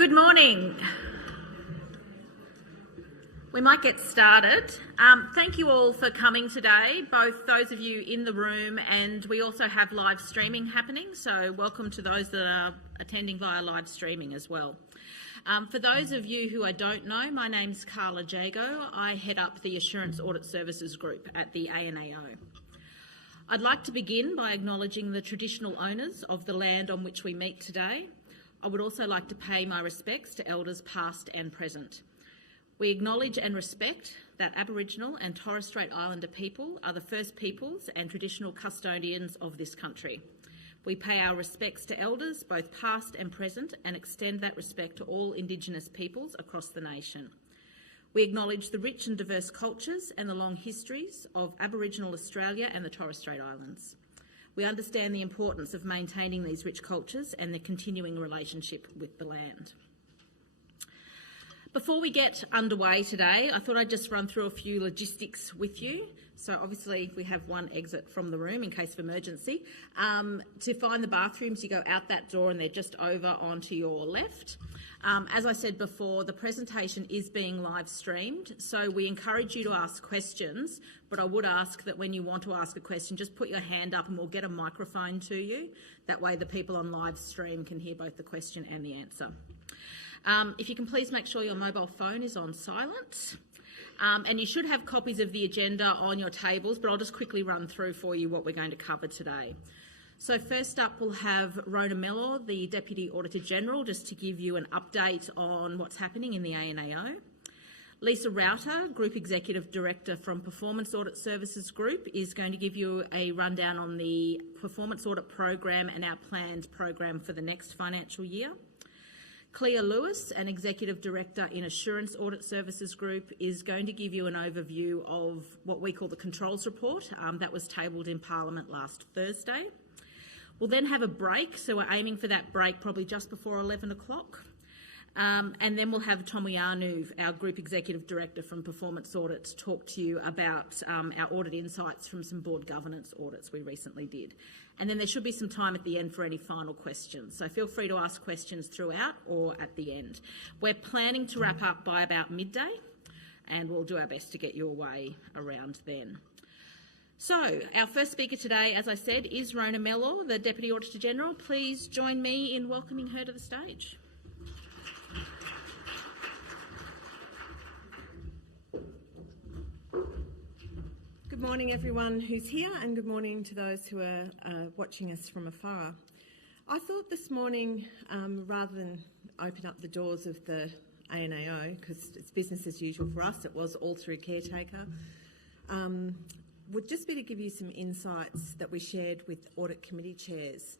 Good morning. We might get started. Thank you all for coming today, both those of you in the room, and we also have live streaming happening, so welcome to those that are attending via live streaming as well. For those of you who I don't know, my name's Carla Jago. I head up the Assurance Audit Services Group at the ANAO. I'd like to begin by acknowledging the traditional owners of the land on which we meet today. I would also like to pay my respects to elders past and present. We acknowledge and respect that Aboriginal and Torres Strait Islander people are the first peoples and traditional custodians of this country. We pay our respects to elders, both past and present, and extend that respect to all Indigenous peoples across the nation. We acknowledge the rich and diverse cultures and the long histories of Aboriginal Australia and the Torres Strait Islands. We understand the importance of maintaining these rich cultures and the continuing relationship with the land. Before we get underway today, I thought I'd just run through a few logistics with you. So obviously we have one exit from the room in case of emergency. To find the bathrooms, you go out that door and they're just over onto your left. As I said before, the presentation is being live streamed, so we encourage you to ask questions, but I would ask that when you want to ask a question, just put your hand up and we'll get a microphone to you. That way the people on live stream can hear both the question and the answer. If you can please make sure your mobile phone is on silent. And you should have copies of the agenda on your tables, but I'll just quickly run through for you what we're going to cover today. So first up, we'll have Rona Mellor, the Deputy Auditor General, just to give you an update on what's happening in the ANAO. Lisa Router, Group Executive Director from Performance Audit Services Group, is going to give you a rundown on the Performance Audit Program and our planned program for the next financial year. Clea Lewis, an Executive Director in Assurance Audit Services Group, is going to give you an overview of what we call the Controls Report that was tabled in Parliament last Thursday. We'll then have a break, so we're aiming for that break probably just before 11 o'clock. And then we'll have Tom Yanuv, our Group Executive Director from Performance Audit, talk to you about our audit insights from some board governance audits we recently did. And then there should be some time at the end for any final questions. So feel free to ask questions throughout or at the end. We're planning to wrap up by about midday, and we'll do our best to get you away around then. So our first speaker today, as I said, is Rona Mellor, the Deputy Auditor General. Please join me in welcoming her to the stage. Good morning everyone who's here, and good morning to those who are watching us from afar. I thought this morning, rather than open up the doors of the ANAO, because it's business as usual for us, it was all through caretaker, would just be to give you some insights that we shared with audit committee chairs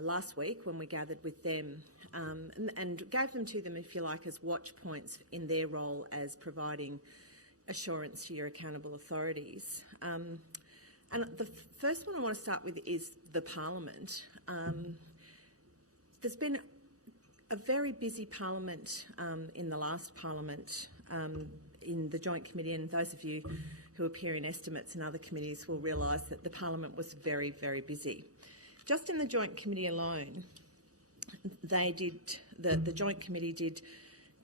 last week when we gathered with them and gave them to them, if you like, as watch points in their role as providing assurance to your accountable authorities. And the first one I want to start with is the Parliament. There's been a very busy Parliament in the last Parliament in the Joint Committee, and those of you who appear in estimates and other committees will realise that the Parliament was very, very busy. Just in the Joint Committee alone, the Joint Committee did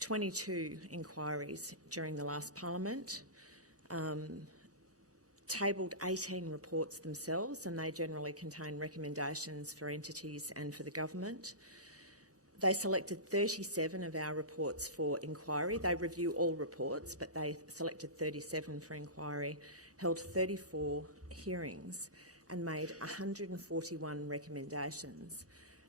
22 inquiries during the last Parliament, tabled 18 reports themselves, and they generally contain recommendations for entities and for the government. They selected 37 of our reports for inquiry. They review all reports, but they selected 37 for inquiry, held 34 hearings and made 141 recommendations.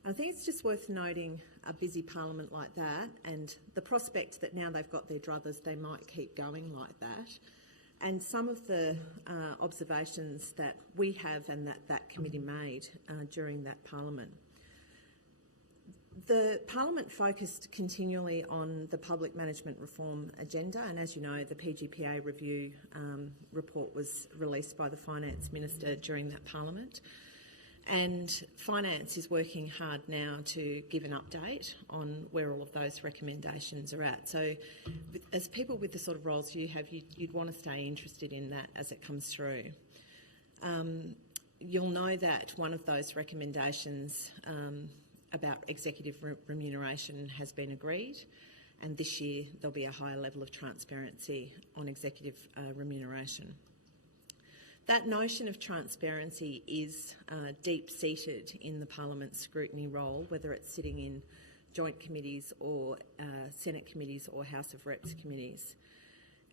I think it's just worth noting a busy Parliament like that and the prospect that now they've got their druthers, they might keep going like that. And some of the observations that we have and that committee made during that Parliament. The Parliament focused continually on the public management reform agenda, and as you know, the PGPA review report was released by the Finance Minister during that Parliament. And Finance is working hard now to give an update on where all of those recommendations are at. So as people with the sort of roles you have, you'd want to stay interested in that as it comes through. You'll know that one of those recommendations about executive remuneration has been agreed, and this year there'll be a higher level of transparency on executive remuneration. That notion of transparency is deep-seated in the Parliament's scrutiny role, whether it's sitting in joint committees or Senate committees or House of Reps committees.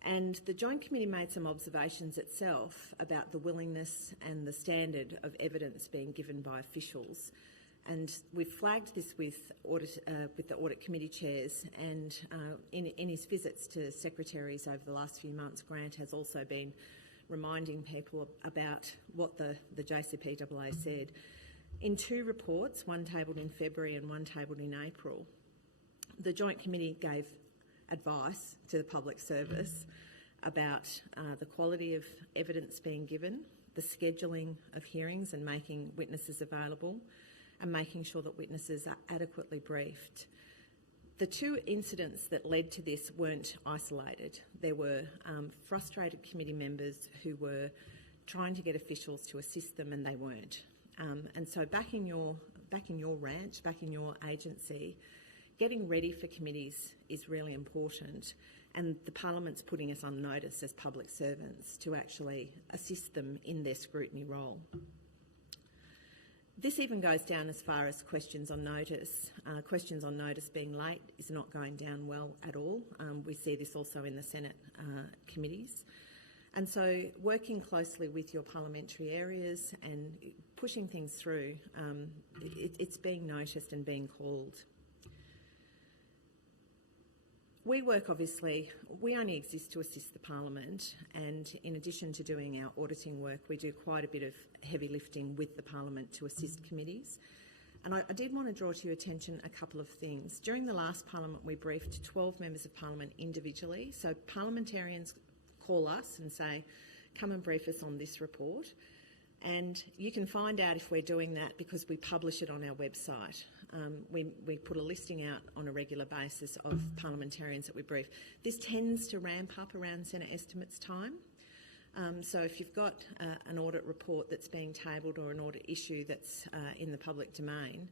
And the Joint Committee made some observations itself about the willingness and the standard of evidence being given by officials. And we've flagged this with the Audit Committee chairs, and in his visits to secretaries over the last few months, Grant has also been reminding people about what the JCPAA said. In two reports, one tabled in February and one tabled in April, the Joint Committee gave advice to the public service about the quality of evidence being given, the scheduling of hearings and making witnesses available, and making sure that witnesses are adequately briefed. The two incidents that led to this weren't isolated. There were frustrated committee members who were trying to get officials to assist them, and they weren't. And so backing your ranch, backing your agency, getting ready for committees is really important, and the Parliament's putting us on notice as public servants to actually assist them in their scrutiny role. This even goes down as far as questions on notice. Questions on notice being late is not going down well at all. We see this also in the Senate committees. And so working closely with your parliamentary areas and pushing things through, it's being noticed and being called. We work, obviously, we only exist to assist the Parliament, and in addition to doing our auditing work, we do quite a bit of heavy lifting with the Parliament to assist committees. And I did want to draw to your attention a couple of things. During the last Parliament, we briefed 12 members of Parliament individually, so parliamentarians call us and say, come and brief us on this report. And you can find out if we're doing that because we publish it on our website. We put a listing out on a regular basis of parliamentarians that we brief. This tends to ramp up around Senate estimates time. So if you've got an audit report that's being tabled or an audit issue that's in the public domain,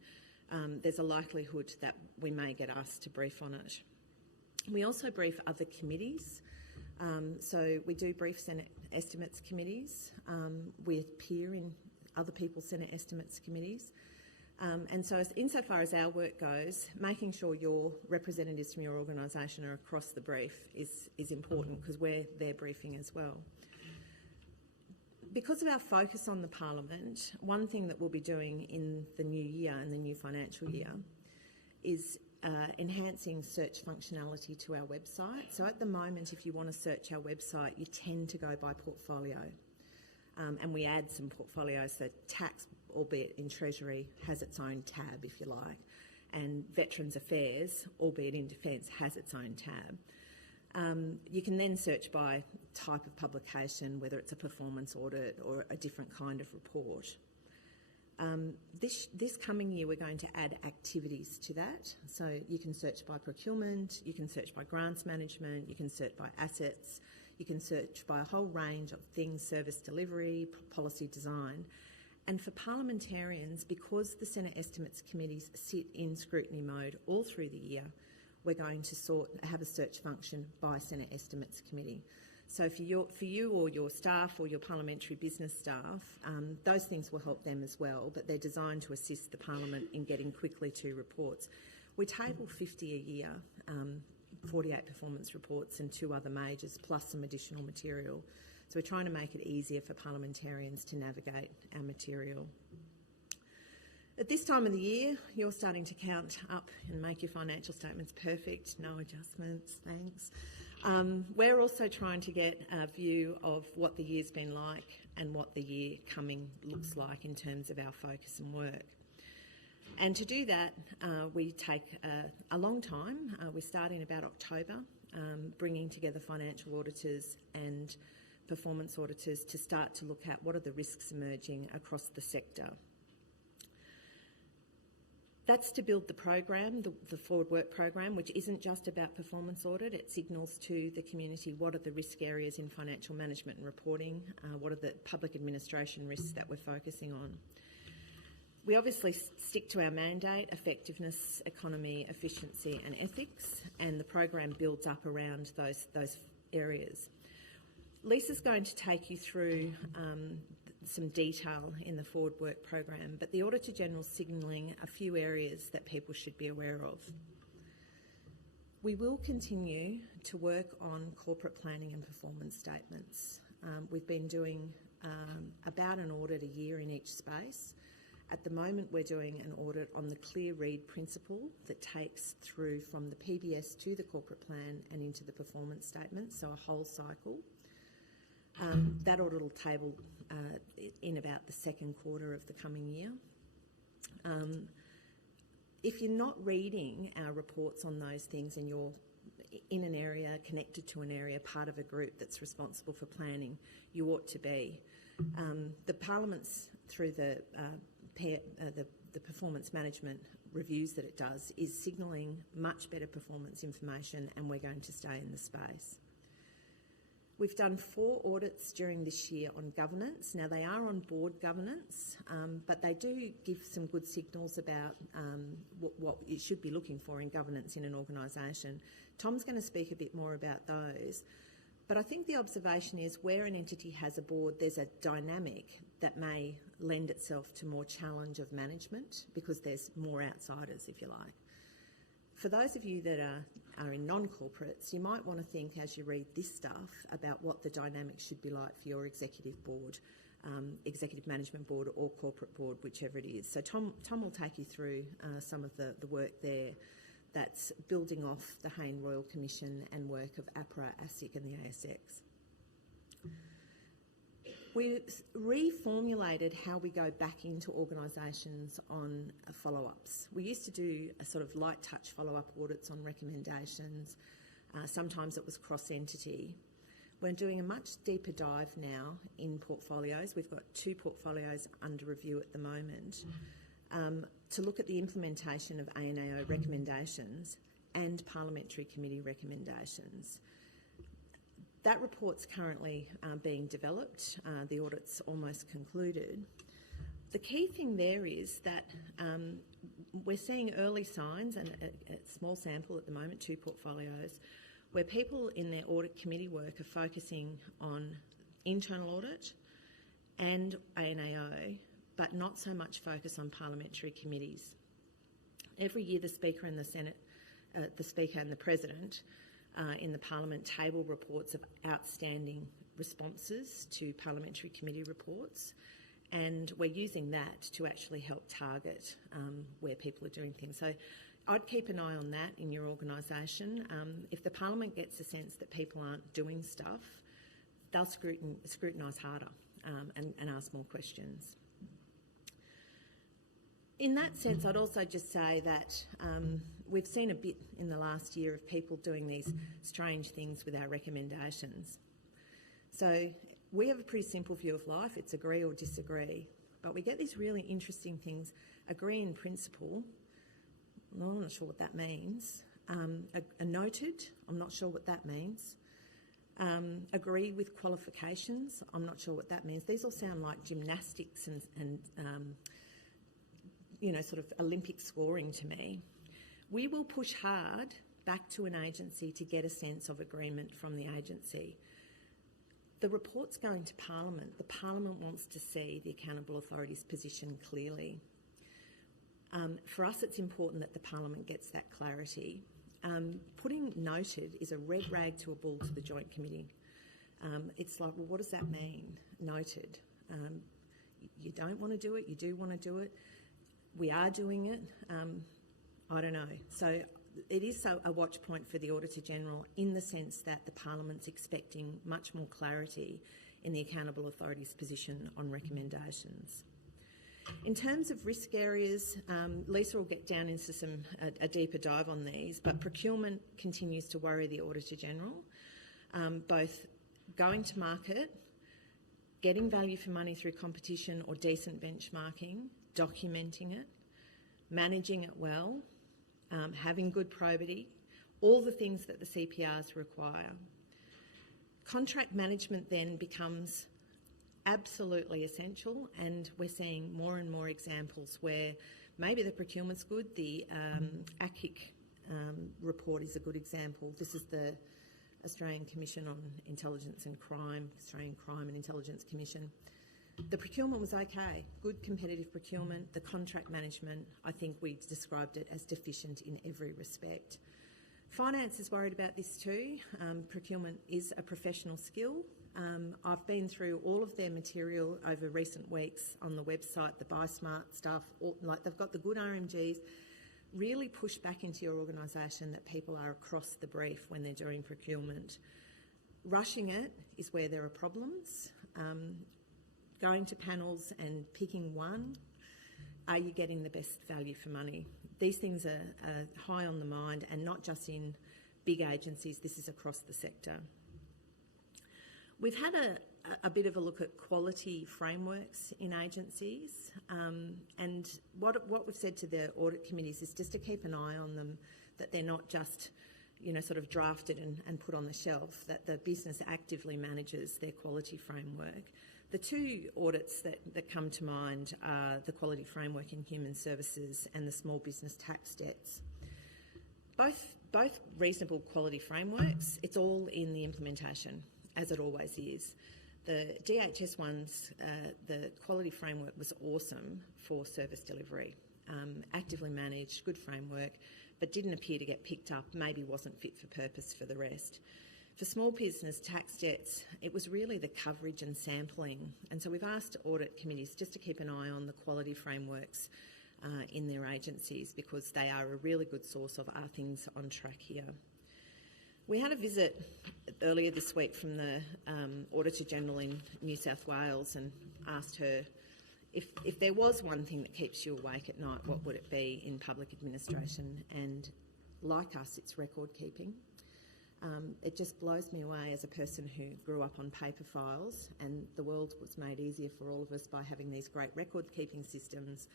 there's a likelihood that we may get asked to brief on it. We also brief other committees. So we do brief Senate estimates committees. We appear in other people's Senate estimates committees. And so insofar as our work goes, making sure your representatives from your organisation are across the brief is important because we're their briefing as well. Because of our focus on the Parliament, one thing that we'll be doing in the new year, in the new financial year, is enhancing search functionality to our website. So at the moment, if you want to search our website, you tend to go by portfolio. And we add some portfolios, so tax, albeit in Treasury, has its own tab, if you like, and Veterans Affairs, albeit in Defence, has its own tab. You can then search by type of publication, whether it's a performance audit or a different kind of report. This coming year, we're going to add activities to that. So you can search by procurement, you can search by grants management, you can search by assets, you can search by a whole range of things, service delivery, policy design. And for parliamentarians, because the Senate Estimates Committees sit in scrutiny mode all through the year, we're going to have a search function by Senate Estimates Committee. So for you or your staff or your parliamentary business staff, those things will help them as well, but they're designed to assist the Parliament in getting quickly to reports. We table 50 a year, 48 performance reports and 2 other majors, plus some additional material. So we're trying to make it easier for parliamentarians to navigate our material. At this time of the year, you're starting to count up and make your financial statements perfect. No adjustments, thanks. We're also trying to get a view of what the year's been like and what the year coming looks like in terms of our focus and work. And to do that, we take a long time. We start in about October, bringing together financial auditors and performance auditors to start to look at what are the risks emerging across the sector. That's to build the program, the forward work program, which isn't just about performance audit. It signals to the community what are the risk areas in financial management and reporting, what are the public administration risks that we're focusing on. We obviously stick to our mandate: effectiveness, economy, efficiency and ethics, and the program builds up around those areas. Lisa's going to take you through some detail in the forward work program, but the Auditor-General's signalling a few areas that people should be aware of. We will continue to work on corporate planning and performance statements. We've been doing about an audit a year in each space. At the moment, we're doing an audit on the clear read principle that takes through from the PBS to the corporate plan and into the performance statement, so a whole cycle. That audit will table in about the second quarter of the coming year. If you're not reading our reports on those things and you're in an area, connected to an area, part of a group that's responsible for planning, you ought to be. The Parliament's, through the performance management reviews that it does, is signalling much better performance information, and we're going to stay in the space. We've done 4 audits during this year on governance. Now, they are on board governance, but they do give some good signals about what you should be looking for in governance in an organisation. Tom's going to speak a bit more about those. But I think the observation is where an entity has a board, there's a dynamic that may lend itself to more challenge of management because there's more outsiders, if you like. For those of you that are in non-corporates, you might want to think as you read this stuff about what the dynamics should be like for your executive board, executive management board or corporate board, whichever it is. So Tom will take you through some of the work there that's building off the Hayne Royal Commission and work of APRA, ASIC and the ASX. We reformulated how we go back into organisations on follow-ups. We used to do a sort of light touch follow-up audits on recommendations. Sometimes it was cross-entity. We're doing a much deeper dive now in portfolios. We've got 2 portfolios under review at the moment to look at the implementation of ANAO recommendations and parliamentary committee recommendations. That report's currently being developed. The audit's almost concluded. The key thing there is that we're seeing early signs, and a small sample at the moment, 2 portfolios, where people in their audit committee work are focusing on internal audit and ANAO, but not so much focus on parliamentary committees. Every year the Speaker and the Senate, the Speaker and the President in the Parliament table reports of outstanding responses to parliamentary committee reports, and we're using that to actually help target where people are doing things. So I'd keep an eye on that in your organisation. If the Parliament gets a sense that people aren't doing stuff, they'll scrutinise harder and ask more questions. In that sense, I'd also just say that we've seen a bit in the last year of people doing these strange things with our recommendations. So we have a pretty simple view of life. It's agree or disagree. But we get these really interesting things. Agree in principle. Well, I'm not sure what that means. A noted. I'm not sure what that means. Agree with qualifications. I'm not sure what that means. These all sound like gymnastics and sort of Olympic scoring to me. We will push hard back to an agency to get a sense of agreement from the agency. The report's going to Parliament. The Parliament wants to see the accountable authority's position clearly. For us, it's important that the Parliament gets that clarity. Putting noted is a red rag to a bull to the Joint Committee. It's like, well, what does that mean, noted? You don't want to do it, you do want to do it. We are doing it. I don't know. So it is a watch point for the Auditor-General in the sense that the Parliament's expecting much more clarity in the accountable authority's position on recommendations. In terms of risk areas, Lisa will get down into a deeper dive on these, but procurement continues to worry the Auditor-General, both going to market, getting value for money through competition or decent benchmarking, documenting it, managing it well, having good probity, all the things that the CPRs require. Contract management then becomes absolutely essential, and we're seeing more and more examples where maybe the procurement's good. The ACIC report is a good example. This is the Australian Commission on Intelligence and Crime, Australian Crime and Intelligence Commission. The procurement was okay, good competitive procurement. The contract management, I think we described it as deficient in every respect. Finance is worried about this too. Procurement is a professional skill. I've been through all of their material over recent weeks on the website, the Buy Smart stuff, they've got the good RMGs. Really push back into your organisation that people are across the brief when they're doing procurement. Rushing it is where there are problems. Going to panels and picking one, are you getting the best value for money? These things are high on the mind, and not just in big agencies, this is across the sector. We've had a bit of a look at quality frameworks in agencies, and what we've said to the audit committees is just to keep an eye on them, that they're not just, sort of drafted and put on the shelf, that the business actively manages their quality framework. The two audits that come to mind are the quality framework in human services and the small business tax debts. Both reasonable quality frameworks. It's all in the implementation, as it always is. The DHS ones, the quality framework was awesome for service delivery. Actively managed, good framework, but didn't appear to get picked up, maybe wasn't fit for purpose for the rest. For small business tax debts, it was really the coverage and sampling. And so we've asked audit committees just to keep an eye on the quality frameworks in their agencies, because they are a really good source of, are things on track here. We had a visit earlier this week from the Auditor General in New South Wales, and asked her if there was one thing that keeps you awake at night, what would it be in public administration? And like us, it's record keeping. It just blows me away as a person who grew up on paper files, and the world was made easier for all of us by having these great record-keeping systems.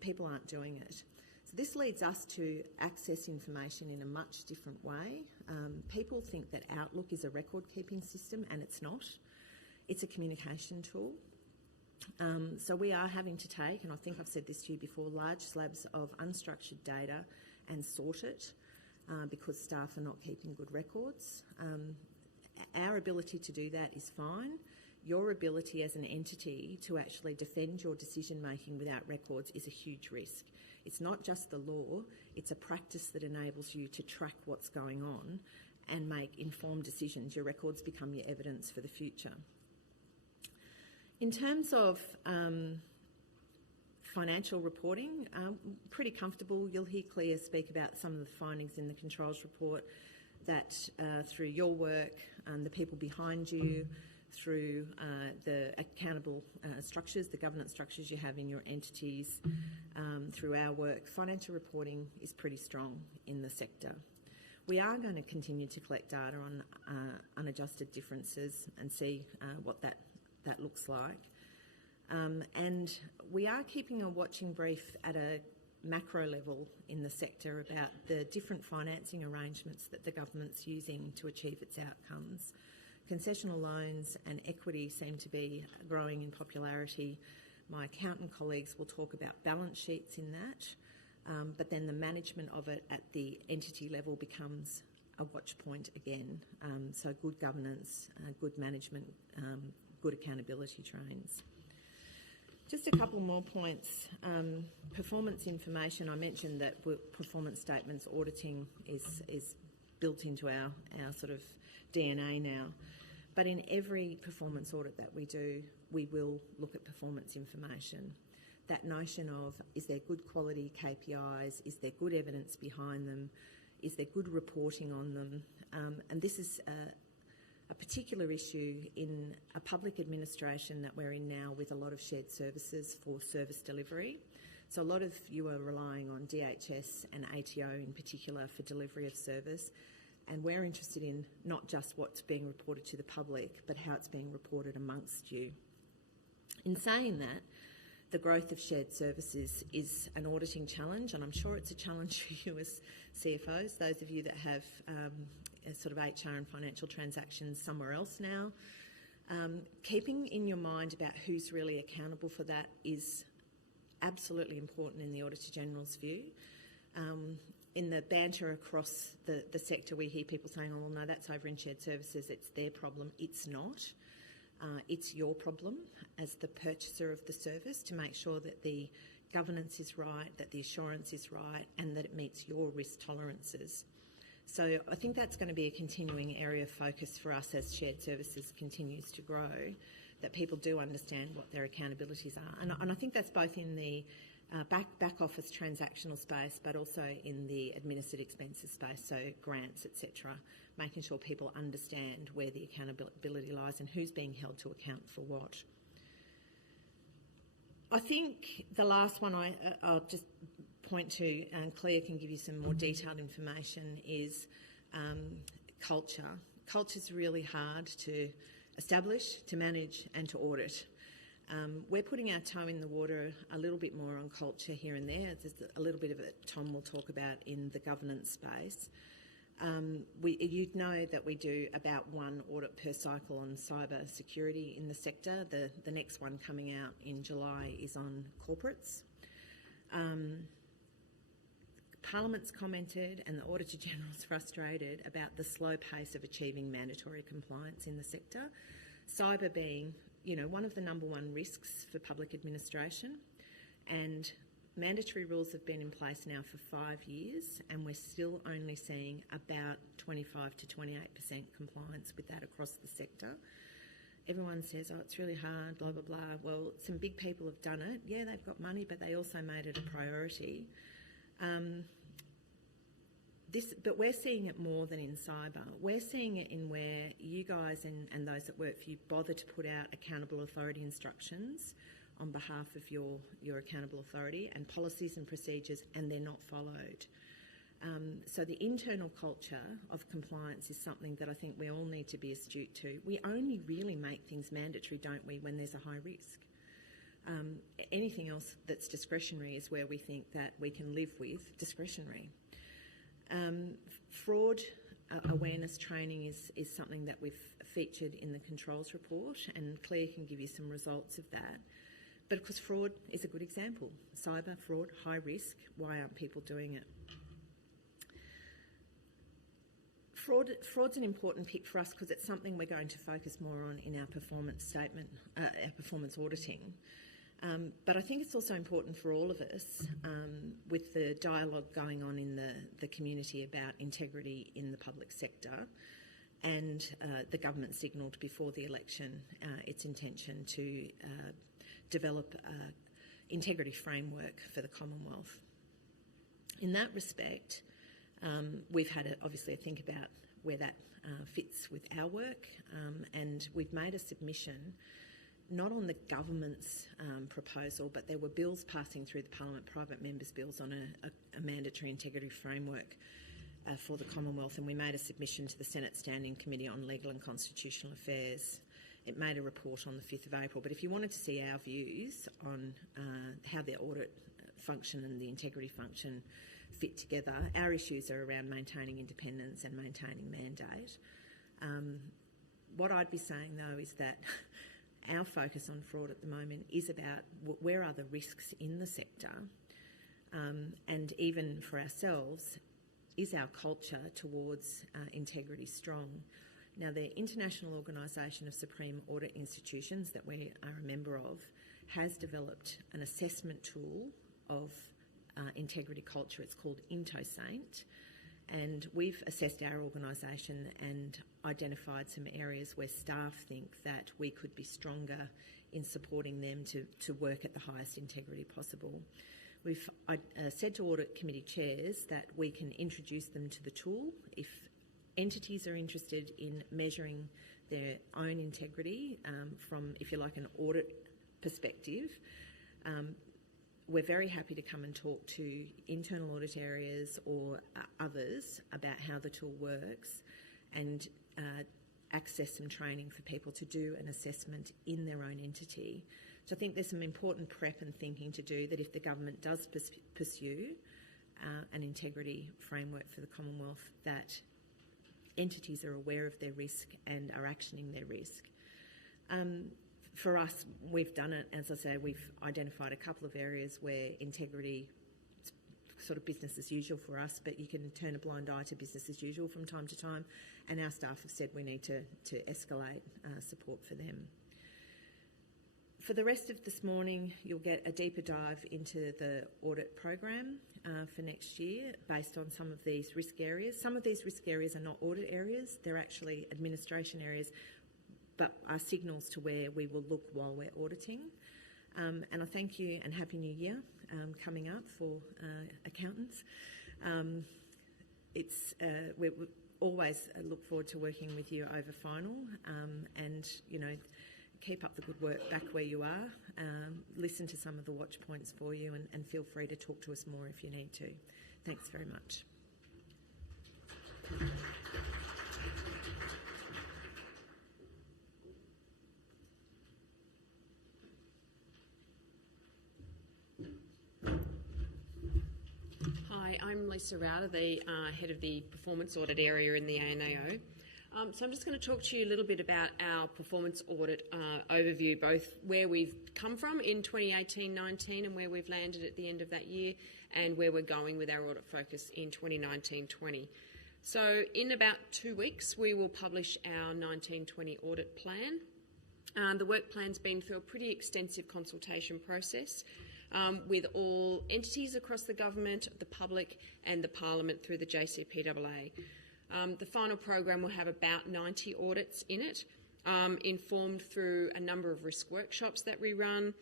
People aren't doing it. So this leads us to access information in a much different way. People think that Outlook is a record-keeping system, and it's not. It's a communication tool. So we are having to take, and I think I've said this to you before, large slabs of unstructured data and sort it, because staff are not keeping good records. Our ability to do that is fine. Your ability as an entity to actually defend your decision-making without records is a huge risk. It's not just the law, it's a practice that enables you to track what's going on and make informed decisions. Your records become your evidence for the future. In terms of financial reporting, pretty comfortable. You'll hear Claire speak about some of the findings in the controls report, that through your work, the people behind you, through the accountable structures, the governance structures you have in your entities, through our work, financial reporting is pretty strong in the sector. We are going to continue to collect data on unadjusted differences and see what that looks like. And we are keeping a watching brief at a macro level in the sector about the different financing arrangements that the government's using to achieve its outcomes. Concessional loans and equity seem to be growing in popularity. My accountant colleagues will talk about balance sheets in that, but then the management of it at the entity level becomes a watch point again. So good governance, good management, good accountability trains. Just a couple more points. Performance information. I mentioned that performance statements auditing is built into our sort of DNA now. But in every performance audit that we do, we will look at performance information. That notion of, is there good quality KPIs? Is there good evidence behind them? Is there good reporting on them? And this is a particular issue in a public administration that we're in now, with a lot of shared services for service delivery. So a lot of you are relying on DHS and ATO in particular for delivery of service, and we're interested in not just what's being reported to the public, but how it's being reported amongst you. In saying that, the growth of shared services is an auditing challenge, and I'm sure it's a challenge for you as CFOs, those of you that have sort of HR and financial transactions somewhere else now. Keeping in your mind about who's really accountable for that is absolutely important in the Auditor-General's view. In the banter across the sector, we hear people saying, oh, well, no, that's over in shared services, it's their problem. It's not. It's your problem as the purchaser of the service to make sure that the governance is right, that the assurance is right, and that it meets your risk tolerances. So I think that's going to be a continuing area of focus for us as shared services continues to grow, that people do understand what their accountabilities are. And I think that's both in the back office transactional space, but also in the administered expenses space, so grants, etc., making sure people understand where the accountability lies and who's being held to account for what. I think the last one I'll just point to, and Claire can give you some more detailed information, is culture. Culture's really hard to establish, to manage and to audit. We're putting our toe in the water a little bit more on culture here and there. There's a little bit of it Tom will talk about in the governance space. You'd know that we do about one audit per cycle on cyber security in the sector. The next one coming out in July is on corporates. Parliament's commented and the Auditor-General's frustrated about the slow pace of achieving mandatory compliance in the sector, cyber being, one of the number one risks for public administration, and mandatory rules have been in place now for 5 years and we're still only seeing about 25 to 28% compliance with that across the sector. Everyone says, oh, it's really hard, blah, blah, blah. Well, some big people have done it. Yeah, they've got money, but they also made it a priority. But we're seeing it more than in cyber. We're seeing it in where you guys and those that work for you bother to put out accountable authority instructions on behalf of your accountable authority and policies and procedures, and they're not followed. So the internal culture of compliance is something that I think we all need to be astute to. We only really make things mandatory, don't we, when there's a high risk. Anything else that's discretionary is where we think that we can live with discretionary. Fraud awareness training is something that we've featured in the controls report, and Claire can give you some results of that. But of course fraud is a good example. Cyber fraud, high risk, why aren't people doing it? Fraud's an important pick for us because it's something we're going to focus more on in our performance statement, our performance auditing. But I think it's also important for all of us, with the dialogue going on in the community about integrity in the public sector, and the government signalled before the election its intention to develop an integrity framework for the Commonwealth. In that respect, we've had obviously a think about where that fits with our work, and we've made a submission not on the government's proposal, but there were bills passing through the Parliament, private members' bills on a mandatory integrity framework for the Commonwealth, and we made a submission to the Senate Standing Committee on Legal and Constitutional Affairs. It made a report on the 5th of April, but if you wanted to see our views on how the audit function and the integrity function fit together, our issues are around maintaining independence and maintaining mandate. What I'd be saying, though, is that our focus on fraud at the moment is about where are the risks in the sector, and even for ourselves, is our culture towards integrity strong? Now, the International Organisation of Supreme Audit Institutions that we are a member of has developed an assessment tool of integrity culture. It's called IntoSaint, and we've assessed our organisation and identified some areas where staff think that we could be stronger in supporting them to work at the highest integrity possible. We've said to audit committee chairs that we can introduce them to the tool if entities are interested in measuring their own integrity from, if you like, an audit perspective. We're very happy to come and talk to internal audit areas or others about how the tool works and access some training for people to do an assessment in their own entity. So I think there's some important prep and thinking to do, that if the government does pursue an integrity framework for the Commonwealth, that entities are aware of their risk and are actioning their risk. For us, we've done it. As I say, we've identified a couple of areas where integrity is sort of business as usual for us, but you can turn a blind eye to business as usual from time to time, and our staff have said we need to escalate support for them. For the rest of this morning, you'll get a deeper dive into the audit program for next year based on some of these risk areas. Some of these risk areas are not audit areas, they're actually administration areas, but are signals to where we will look while we're auditing. And I thank you and Happy New Year coming up for accountants. We always look forward to working with you over final, and keep up the good work back where you are. Listen to some of the watch points for you, and feel free to talk to us more if you need to. Thanks very much. Hi, I'm Lisa Rowder, the head of the performance audit area in the ANAO. So I'm just going to talk to you a little bit about our performance audit overview, both where we've come from in 2018-19 and where we've landed at the end of that year, and where we're going with our audit focus in 2019-20. So in about 2 weeks, we will publish our 19-20 audit plan. The work plan's been through a pretty extensive consultation process with all entities across the government, the public and the Parliament through the JCPAA. The final program will have about 90 audits in it, informed through a number of risk workshops that we run,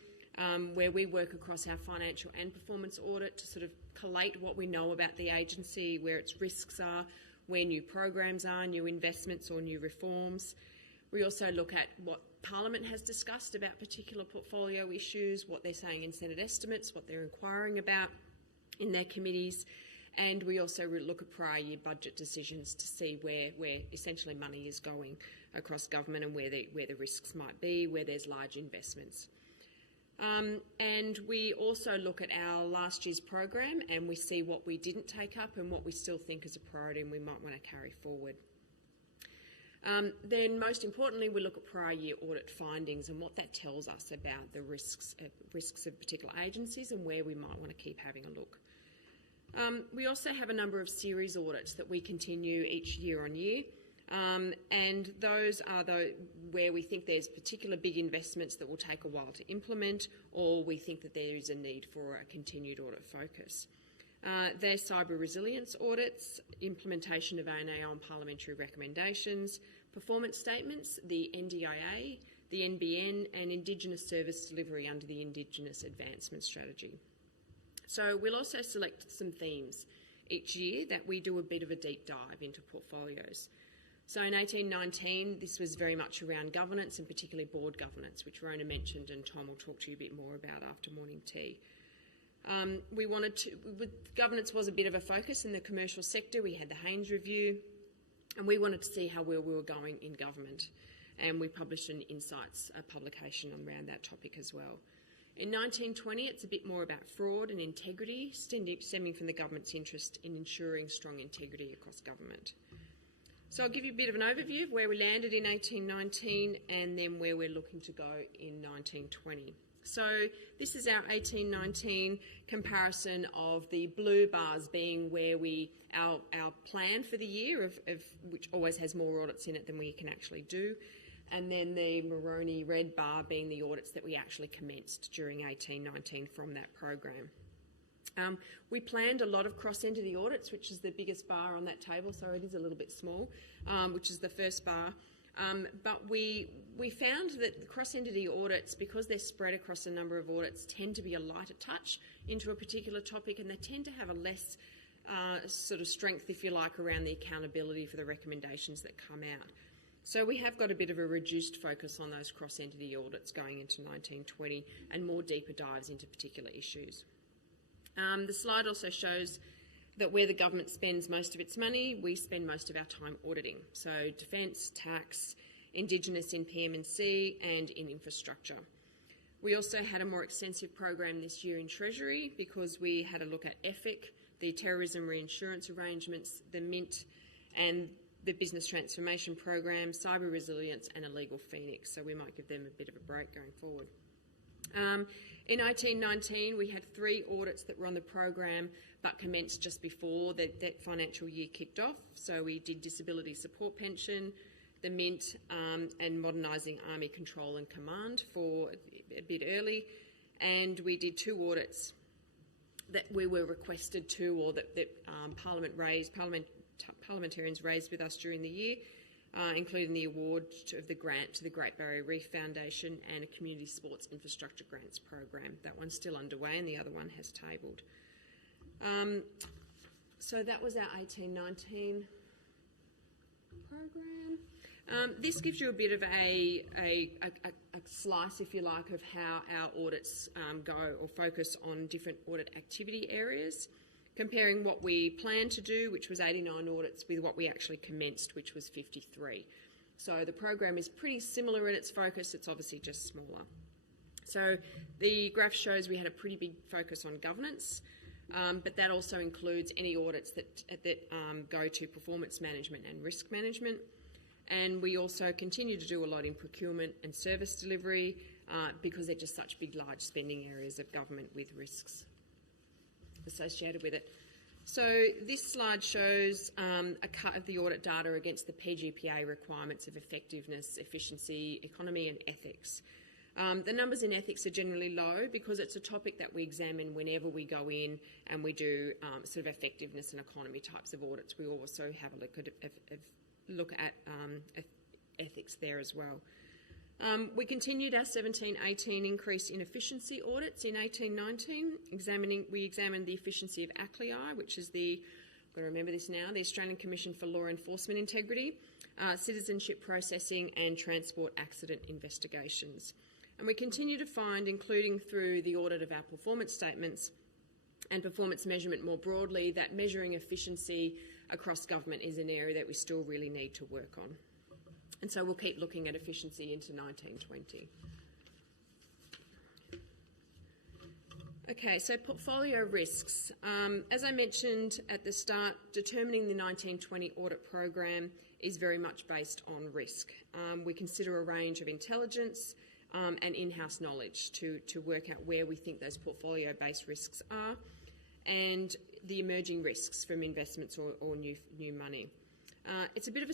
where we work across our financial and performance audit to sort of collate what we know about the agency, where its risks are, where new programs are, new investments or new reforms. We also look at what Parliament has discussed about particular portfolio issues, what they're saying in Senate estimates, what they're inquiring about in their committees. And we also look at prior year budget decisions to see where essentially money is going across government and where the risks might be, where there's large investments. And we also look at our last year's program and we see what we didn't take up and what we still think is a priority and we might want to carry forward. Then most importantly, we look at prior year audit findings and what that tells us about the risks of particular agencies and where we might want to keep having a look. We also have a number of series audits that we continue each year on year, and those are where we think there's particular big investments that will take a while to implement, or we think that there is a need for a continued audit focus. They're cyber resilience audits, implementation of ANAO and parliamentary recommendations, performance statements, the NDIA, the NBN and Indigenous service delivery under the Indigenous Advancement Strategy. So we'll also select some themes each year that we do a bit of a deep dive into portfolios. So in 18-19, this was very much around governance and particularly board governance, which Rona mentioned and Tom will talk to you a bit more about after morning tea. Governance was a bit of a focus in the commercial sector. We had the Haynes Review and we wanted to see how well we were going in government, and we published an Insights publication around that topic as well. In 19-20, it's a bit more about fraud and integrity, stemming from the government's interest in ensuring strong integrity across government. So I'll give you a bit of an overview of where we landed in 18-19 and then where we're looking to go in 19-20. So this is our 18-19 comparison of the blue bars being where our plan for the year, of which always has more audits in it than we can actually do. And then the maroony red bar being the audits that we actually commenced during 18-19 from that program. We planned a lot of cross-entity audits, which is the biggest bar on that table, so it is a little bit small, which is the first bar. But we found that the cross-entity audits, because they're spread across a number of audits, tend to be a lighter touch into a particular topic, and they tend to have a less sort of strength, if you like, around the accountability for the recommendations that come out. So we have got a bit of a reduced focus on those cross-entity audits going into 19-20 and more deeper dives into particular issues. The slide also shows that where the government spends most of its money, we spend most of our time auditing. So defence, tax, Indigenous in PM&C and in infrastructure. We also had a more extensive program this year in Treasury because we had a look at EFIC, the terrorism reinsurance arrangements, the Mint, and the business transformation program, cyber resilience, and a legal phoenix. So we might give them a bit of a break going forward. In 1819, we had 3 audits that were on the program but commenced just before that financial year kicked off. So we did disability support pension, the Mint, and modernising Army Control and Command for a bit early. And we did 2 audits that we were requested to, or that parliamentarians raised with us during the year, including the award of the grant to the Great Barrier Reef Foundation and a community sports infrastructure grants program. That one's still underway and the other one has tabled. So that was our 1819 program. This gives you a bit of a slice, if you like, of how our audits go or focus on different audit activity areas, comparing what we planned to do, which was 89 audits, with what we actually commenced, which was 53. So the program is pretty similar in its focus, it's obviously just smaller. So the graph shows we had a pretty big focus on governance, but that also includes any audits that go to performance management and risk management. And we also continue to do a lot in procurement and service delivery because they're just such big, large spending areas of government with risks associated with it. So this slide shows a cut of the audit data against the PGPA requirements of effectiveness, efficiency, economy and ethics. The numbers in ethics are generally low because it's a topic that we examine whenever we go in and we do sort of effectiveness and economy types of audits. We also have a look at ethics there as well. We continued our 17-18 increase in efficiency audits in 18-19. We examined the efficiency of ACLI, which is the, I've got to remember this now, the Australian Commission for Law Enforcement Integrity, citizenship processing and transport accident investigations. And we continue to find, including through the audit of our performance statements and performance measurement more broadly, that measuring efficiency across government is an area that we still really need to work on. And so we'll keep looking at efficiency into 1920. Okay, so portfolio risks. As I mentioned at the start, determining the 1920 audit program is very much based on risk. We consider a range of intelligence and in-house knowledge to work out where we think those portfolio-based risks are and the emerging risks from investments or new money. It's a bit of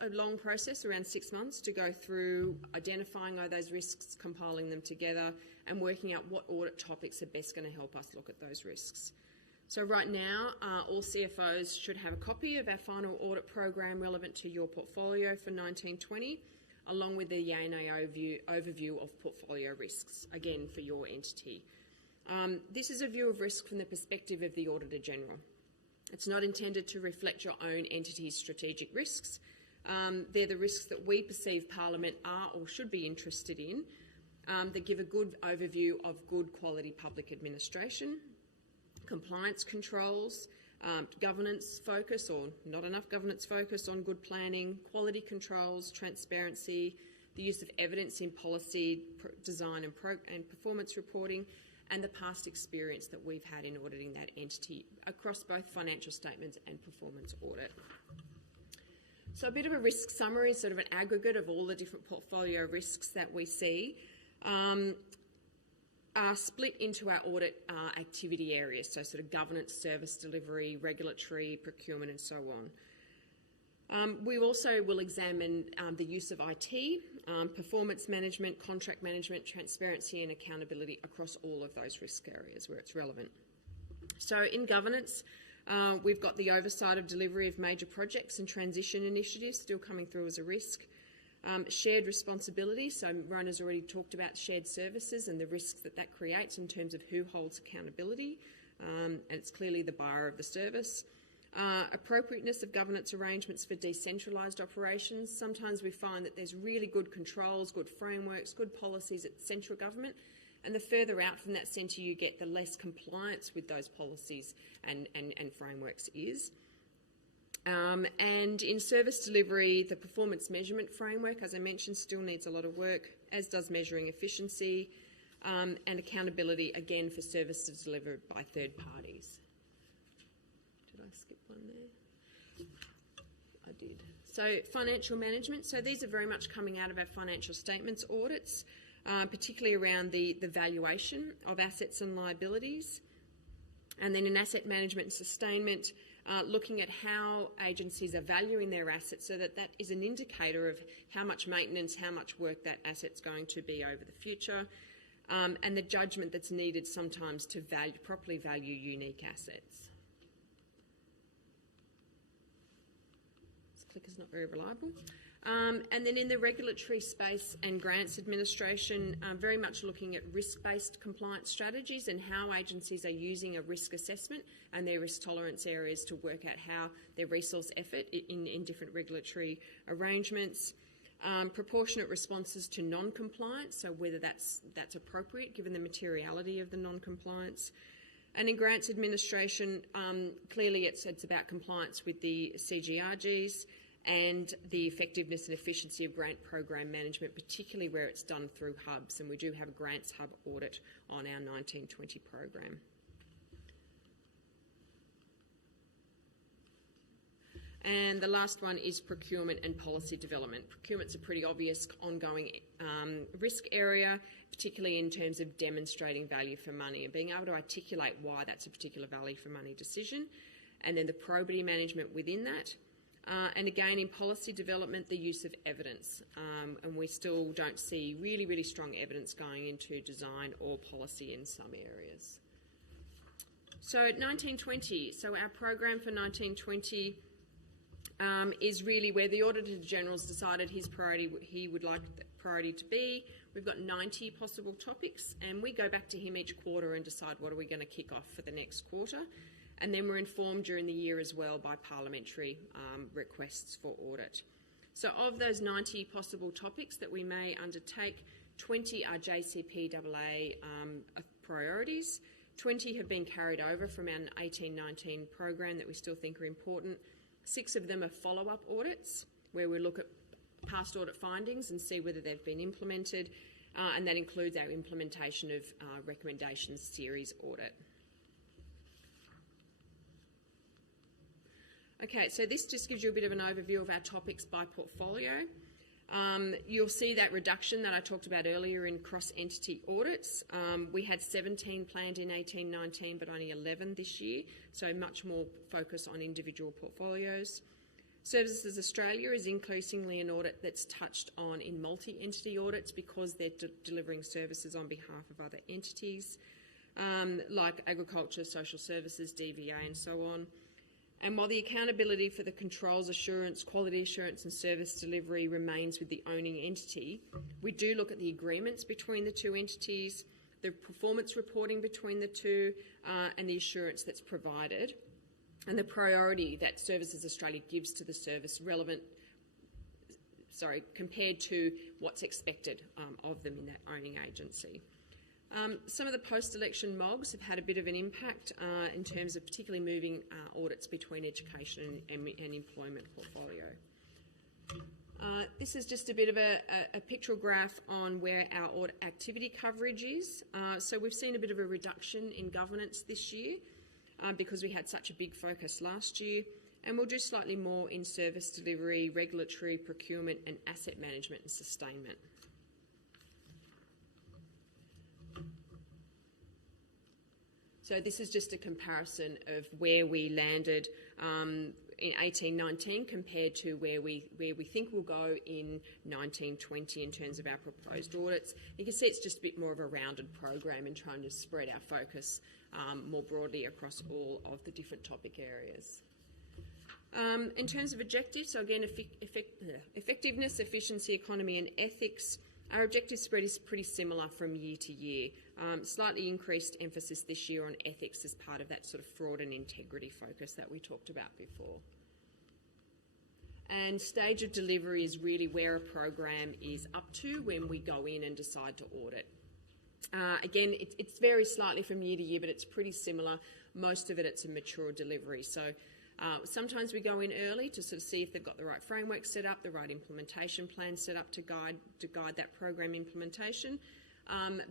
a long process, around 6 months, to go through identifying those risks, compiling them together and working out what audit topics are best going to help us look at those risks. So right now, all CFOs should have a copy of our final audit program relevant to your portfolio for 1920, along with the ANAO overview of portfolio risks, again for your entity. This is a view of risk from the perspective of the Auditor General. It's not intended to reflect your own entity's strategic risks. They're the risks that we perceive Parliament are or should be interested in, that give a good overview of good quality public administration, compliance controls, governance focus or not enough governance focus on good planning, quality controls, transparency, the use of evidence in policy, design and performance reporting, and the past experience that we've had in auditing that entity across both financial statements and performance audit. So a bit of a risk summary, sort of an aggregate of all the different portfolio risks that we see, are split into our audit activity areas, so sort of governance, service delivery, regulatory, procurement and so on. We also will examine the use of IT, performance management, contract management, transparency and accountability across all of those risk areas where it's relevant. So in governance, we've got the oversight of delivery of major projects and transition initiatives still coming through as a risk. Shared responsibility, so Rona's already talked about shared services and the risks that creates in terms of who holds accountability, and it's clearly the buyer of the service. Appropriateness of governance arrangements for decentralised operations. Sometimes we find that there's really good controls, good frameworks, good policies at central government, and the further out from that centre you get, the less compliance with those policies and frameworks is. And in service delivery, the performance measurement framework, as I mentioned, still needs a lot of work, as does measuring efficiency and accountability, again, for services delivered by third parties. Did I skip one there? I did. So financial management. So these are very much coming out of our financial statements audits, particularly around the valuation of assets and liabilities. And then in asset management and sustainment, looking at how agencies are valuing their assets so that that is an indicator of how much maintenance, how much work that asset's going to be over the future, and the judgment that's needed sometimes to properly value unique assets. This clicker's not very reliable. And then in the regulatory space and grants administration, very much looking at risk-based compliance strategies and how agencies are using a risk assessment and their risk tolerance areas to work out how their resource effort in different regulatory arrangements. Proportionate responses to non-compliance, so whether that's appropriate given the materiality of the non-compliance. And in grants administration, clearly it's about compliance with the CGRGs and the effectiveness and efficiency of grant program management, particularly where it's done through hubs, and we do have a grants hub audit on our 1920 program. And the last one is procurement and policy development. Procurement's a pretty obvious ongoing risk area, particularly in terms of demonstrating value for money and being able to articulate why that's a particular value for money decision, and then the probity management within that. And again, in policy development, the use of evidence. And we still don't see really, really strong evidence going into design or policy in some areas. So 1920, so our program for 1920 is really where the Auditor General's decided his priority, he would like the priority to be. We've got 90 possible topics, and we go back to him each quarter and decide what are we going to kick off for the next quarter. And then we're informed during the year as well by parliamentary requests for audit. So of those 90 possible topics that we may undertake, 20 are JCPAA priorities. 20 have been carried over from our 18-19 program that we still think are important. 6 of them are follow-up audits, where we look at past audit findings and see whether they've been implemented, and that includes our implementation of recommendations series audit. Okay, so this just gives you a bit of an overview of our topics by portfolio. You'll see that reduction that I talked about earlier in cross-entity audits. We had 17 planned in 18-19, but only 11 this year, so much more focus on individual portfolios. Services Australia is increasingly an audit that's touched on in multi-entity audits because they're delivering services on behalf of other entities, like agriculture, social services, DVA and so on. And while the accountability for the controls assurance, quality assurance and service delivery remains with the owning entity, we do look at the agreements between the two entities, the performance reporting between the two, and the assurance that's provided, and the priority that Services Australia gives to the service compared to what's expected of them in that owning agency. Some of the post-election MOGs have had a bit of an impact in terms of particularly moving audits between education and employment portfolio. This is just a bit of a pictorial graph on where our audit activity coverage is. So we've seen a bit of a reduction in governance this year because we had such a big focus last year, and we'll do slightly more in service delivery, regulatory, procurement and asset management and sustainment. So this is just a comparison of where we landed in 18-19 compared to where we think we'll go in 19-20 in terms of our proposed audits. You can see it's just a bit more of a rounded program and trying to spread our focus more broadly across all of the different topic areas. In terms of objectives, so again, effectiveness, efficiency, economy and ethics. Our objective spread is pretty similar from year to year. Slightly increased emphasis this year on ethics as part of that sort of fraud and integrity focus that we talked about before. And stage of delivery is really where a program is up to when we go in and decide to audit. Again, it's varies slightly from year to year, but it's pretty similar. Most of it's a mature delivery. So sometimes we go in early to sort of see if they've got the right framework set up, the right implementation plan set up to guide that program implementation.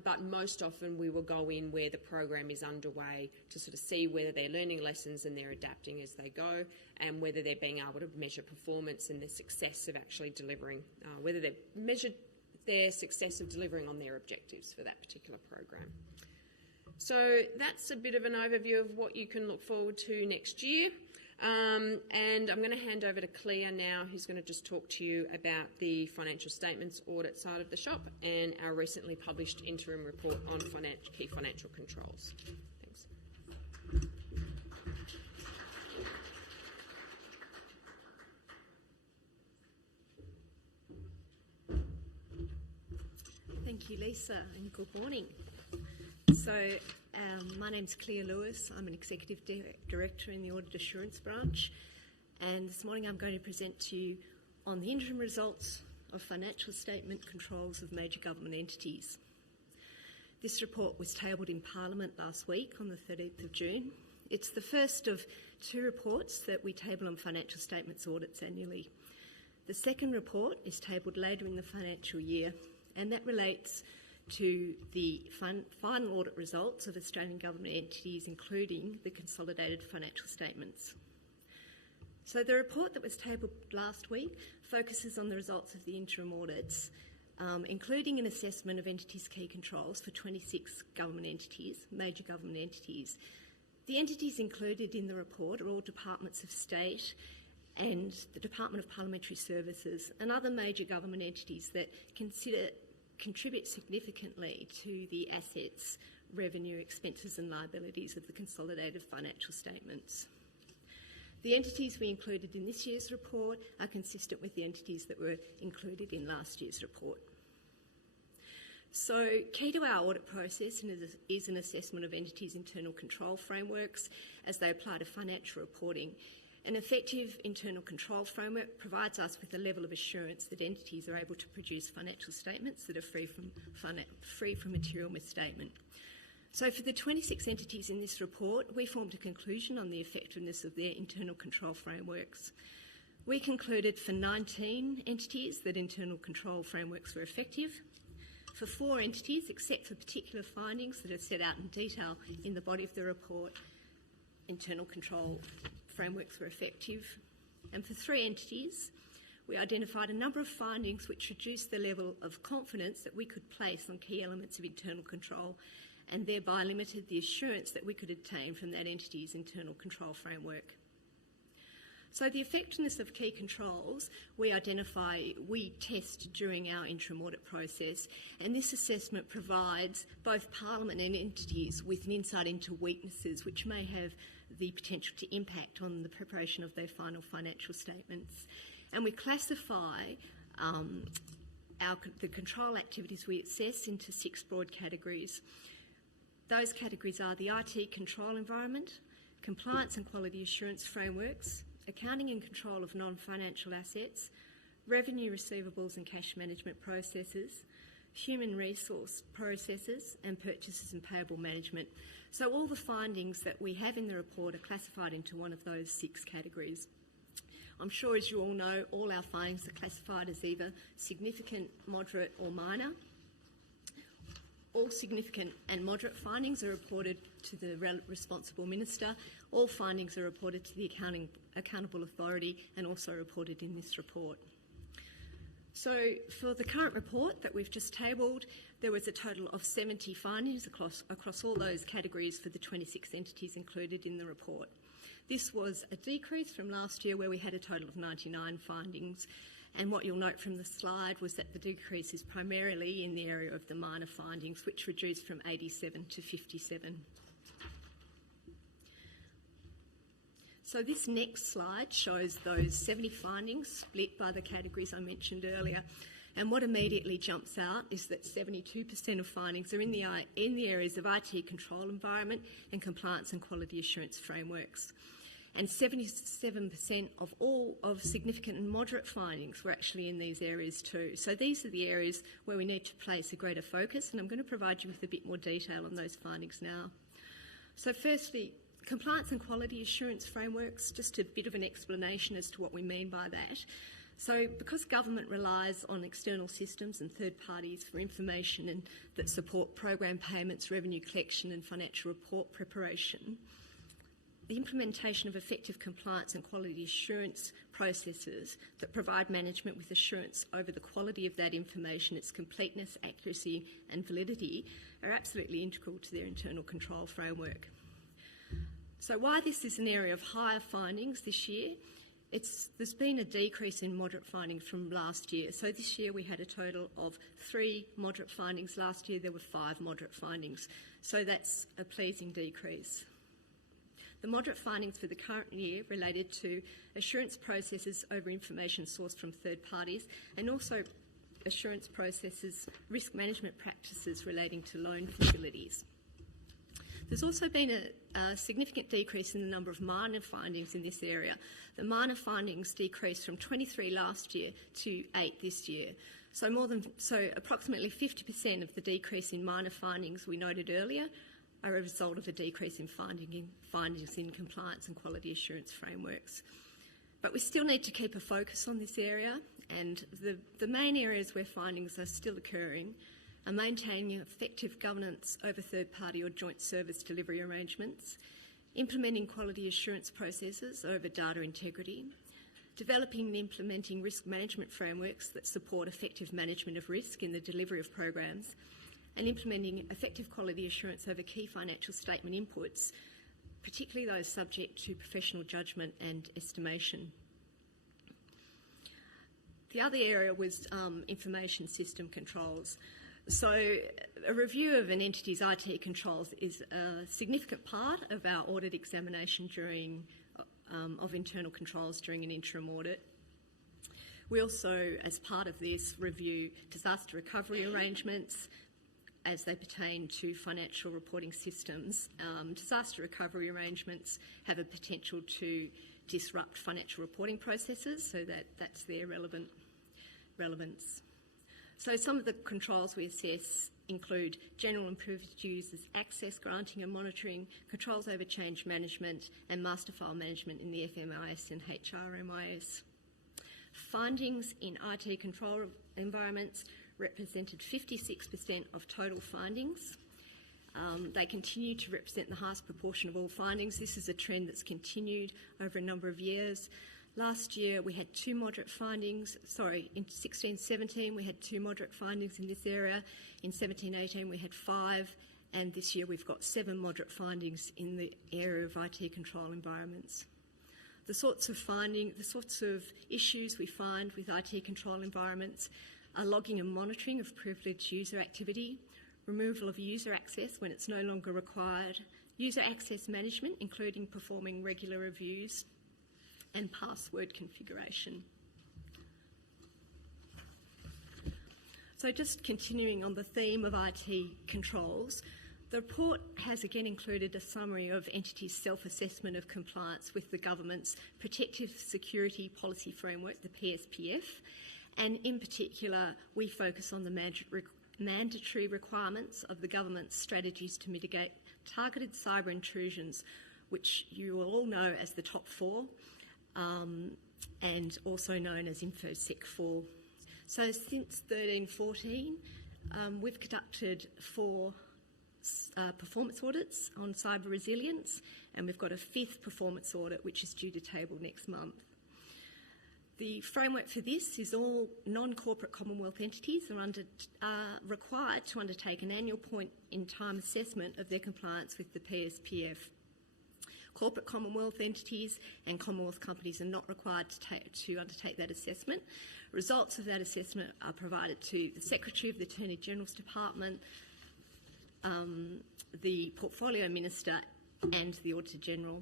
but most often we will go in where the program is underway to sort of see whether they're learning lessons and they're adapting as they go, and whether they're being able to measure performance and the success of actually delivering, whether they've measured their success of delivering on their objectives for that particular program. So that's a bit of an overview of what you can look forward to next year. And I'm going to hand over to Clea now, who's going to just talk to you about the financial statements audit side of the shop and our recently published interim report on key financial controls. Thanks. Thank you, Lisa, and good morning. So, my name's Clea Lewis. I'm an Executive Director in the Audit Assurance Branch, and this morning I'm going to present to you on the interim results of financial statement controls of major government entities. This report was tabled in Parliament last week on the 13th of June. It's the first of two reports that we table on financial statements audits annually. The second report is tabled later in the financial year, and that relates to the final audit results of Australian government entities, including the consolidated financial statements. So the report that was tabled last week focuses on the results of the interim audits, including an assessment of entities' key controls for 26 government entities, major government entities. The entities included in the report are all departments of state and the Department of Parliamentary Services and other major government entities that contribute significantly to the assets, revenue, expenses and liabilities of the consolidated financial statements. The entities we included in this year's report are consistent with the entities that were included in last year's report. So, key to our audit process is an assessment of entities' internal control frameworks as they apply to financial reporting. An effective internal control framework provides us with a level of assurance that entities are able to produce financial statements that are free from material misstatement. So for the 26 entities in this report, we formed a conclusion on the effectiveness of their internal control frameworks. We concluded for 19 entities that internal control frameworks were effective. For 4 entities, except for particular findings that are set out in detail in the body of the report, internal control frameworks were effective. And for 3 entities, we identified a number of findings which reduced the level of confidence that we could place on key elements of internal control and thereby limited the assurance that we could obtain from that entity's internal control framework. So the effectiveness of key controls we test during our interim audit process, and this assessment provides both Parliament and entities with an insight into weaknesses which may have the potential to impact on the preparation of their final financial statements. And we classify the control activities we assess into 6 broad categories. Those categories are the IT control environment, compliance and quality assurance frameworks, accounting and control of non-financial assets, revenue receivables and cash management processes, human resource processes and purchases and payable management. So all the findings that we have in the report are classified into one of those 6 categories. I'm sure, as you all know, all our findings are classified as either significant, moderate or minor. All significant and moderate findings are reported to the responsible minister. All findings are reported to the accountable authority and also reported in this report. So for the current report that we've just tabled, there was a total of 70 findings across all those categories for the 26 entities included in the report. This was a decrease from last year where we had a total of 99 findings. And what you'll note from the slide was that the decrease is primarily in the area of the minor findings, which reduced from 87 to 57. So this next slide shows those 70 findings split by the categories I mentioned earlier. And what immediately jumps out is that 72% of findings are in the areas of IT control environment and compliance and quality assurance frameworks. And 77% of all of significant and moderate findings were actually in these areas too. So these are the areas where we need to place a greater focus, and I'm going to provide you with a bit more detail on those findings now. So firstly, compliance and quality assurance frameworks, just a bit of an explanation as to what we mean by that. So because government relies on external systems and third parties for information that support program payments, revenue collection and financial report preparation, the implementation of effective compliance and quality assurance processes that provide management with assurance over the quality of that information, its completeness, accuracy and validity are absolutely integral to their internal control framework. So why this is an area of higher findings this year? There's been a decrease in moderate findings from last year. So this year we had a total of 3 moderate findings. Last year there were 5 moderate findings. So that's a pleasing decrease. The moderate findings for the current year related to assurance processes over information sourced from third parties and also assurance processes, risk management practices relating to loan facilities. There's also been a significant decrease in the number of minor findings in this area. The minor findings decreased from 23 last year to 8 this year. So approximately 50% of the decrease in minor findings we noted earlier are a result of a decrease in findings in compliance and quality assurance frameworks. But we still need to keep a focus on this area, and the main areas where findings are still occurring are maintaining effective governance over third-party or joint service delivery arrangements, implementing quality assurance processes over data integrity, developing and implementing risk management frameworks that support effective management of risk in the delivery of programs, and implementing effective quality assurance over key financial statement inputs, particularly those subject to professional judgment and estimation. The other area was information system controls. So a review of an entity's IT controls is a significant part of our audit examination of internal controls during an interim audit. We also, as part of this, review disaster recovery arrangements as they pertain to financial reporting systems. Disaster recovery arrangements have a potential to disrupt financial reporting processes, so that's their relevance. So some of the controls we assess include general and privileged users access, granting and monitoring, controls over change management and master file management in the FMIS and HRMIS. Findings in IT control environments represented 56% of total findings. They continue to represent the highest proportion of all findings. This is a trend that's continued over a number of years. Last year we had 2 moderate findings. In 16-17 we had 2 moderate findings in this area. In 17-18 we had 5, and this year we've got 7 moderate findings in the area of IT control environments. The sorts of issues we find with IT control environments are logging and monitoring of privileged user activity, removal of user access when it's no longer required, user access management, including performing regular reviews, and password configuration. So just continuing on the theme of IT controls, the report has again included a summary of entities' self-assessment of compliance with the government's Protective Security Policy Framework, the PSPF, and in particular we focus on the mandatory requirements of the government's strategies to mitigate targeted cyber intrusions, which you will all know as the top 4, and also known as InfoSec 4. So since 13-14, we've conducted 4 performance audits on cyber resilience, and we've got a 5th performance audit which is due to table next month. The framework for this is all non-corporate Commonwealth entities are required to undertake an annual point-in-time assessment of their compliance with the PSPF. Corporate Commonwealth entities and Commonwealth companies are not required to undertake that assessment. Results of that assessment are provided to the Secretary of the Attorney General's Department, the Portfolio Minister and the Auditor General.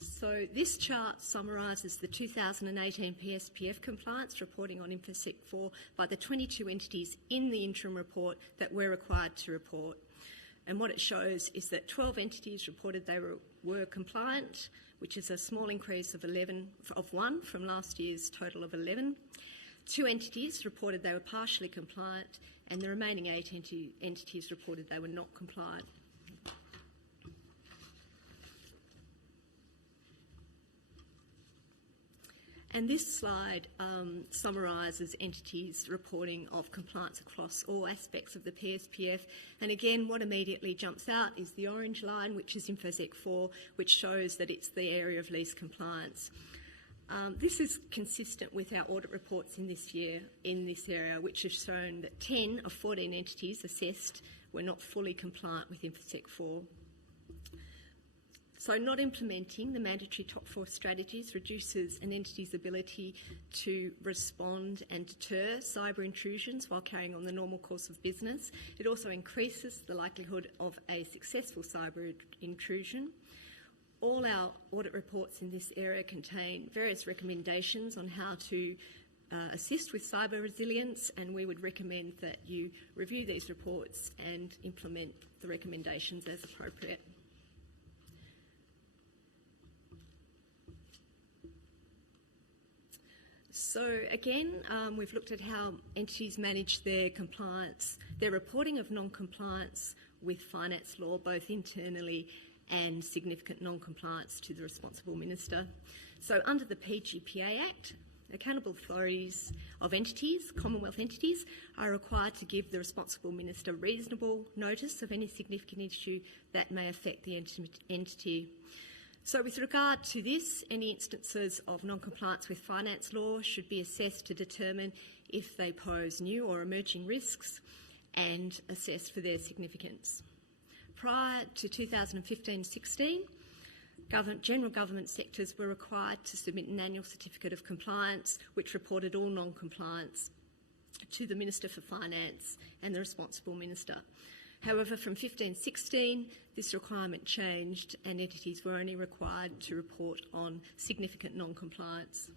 So this chart summarises the 2018 PSPF compliance reporting on InfoSec 4 by the 22 entities in the interim report that we're required to report. And what it shows is that 12 entities reported they were compliant, which is a small increase of 1 from last year's total of 11. 2 entities reported they were partially compliant, and the remaining 8 entities reported they were not compliant. And this slide summarises entities' reporting of compliance across all aspects of the PSPF. And again, what immediately jumps out is the orange line, which is InfoSec 4, which shows that it's the area of least compliance. This is consistent with our audit reports in this year in this area, which have shown that 10 of 14 entities assessed were not fully compliant with InfoSec 4. So not implementing the mandatory top 4 strategies reduces an entity's ability to respond and deter cyber intrusions while carrying on the normal course of business. It also increases the likelihood of a successful cyber intrusion. All our audit reports in this area contain various recommendations on how to assist with cyber resilience, and we would recommend that you review these reports and implement the recommendations as appropriate. So again, we've looked at how entities manage their compliance, their reporting of non-compliance with finance law, both internally and significant non-compliance to the responsible minister. So under the PGPA Act, accountable authorities of entities, Commonwealth entities, are required to give the responsible minister reasonable notice of any significant issue that may affect the entity. So with regard to this, any instances of non-compliance with finance law should be assessed to determine if they pose new or emerging risks and assessed for their significance. Prior to 2015-16, general government sectors were required to submit an annual certificate of compliance which reported all non-compliance to the Minister for Finance and the responsible minister. However, from 15-16, this requirement changed and entities were only required to report on significant non-compliance.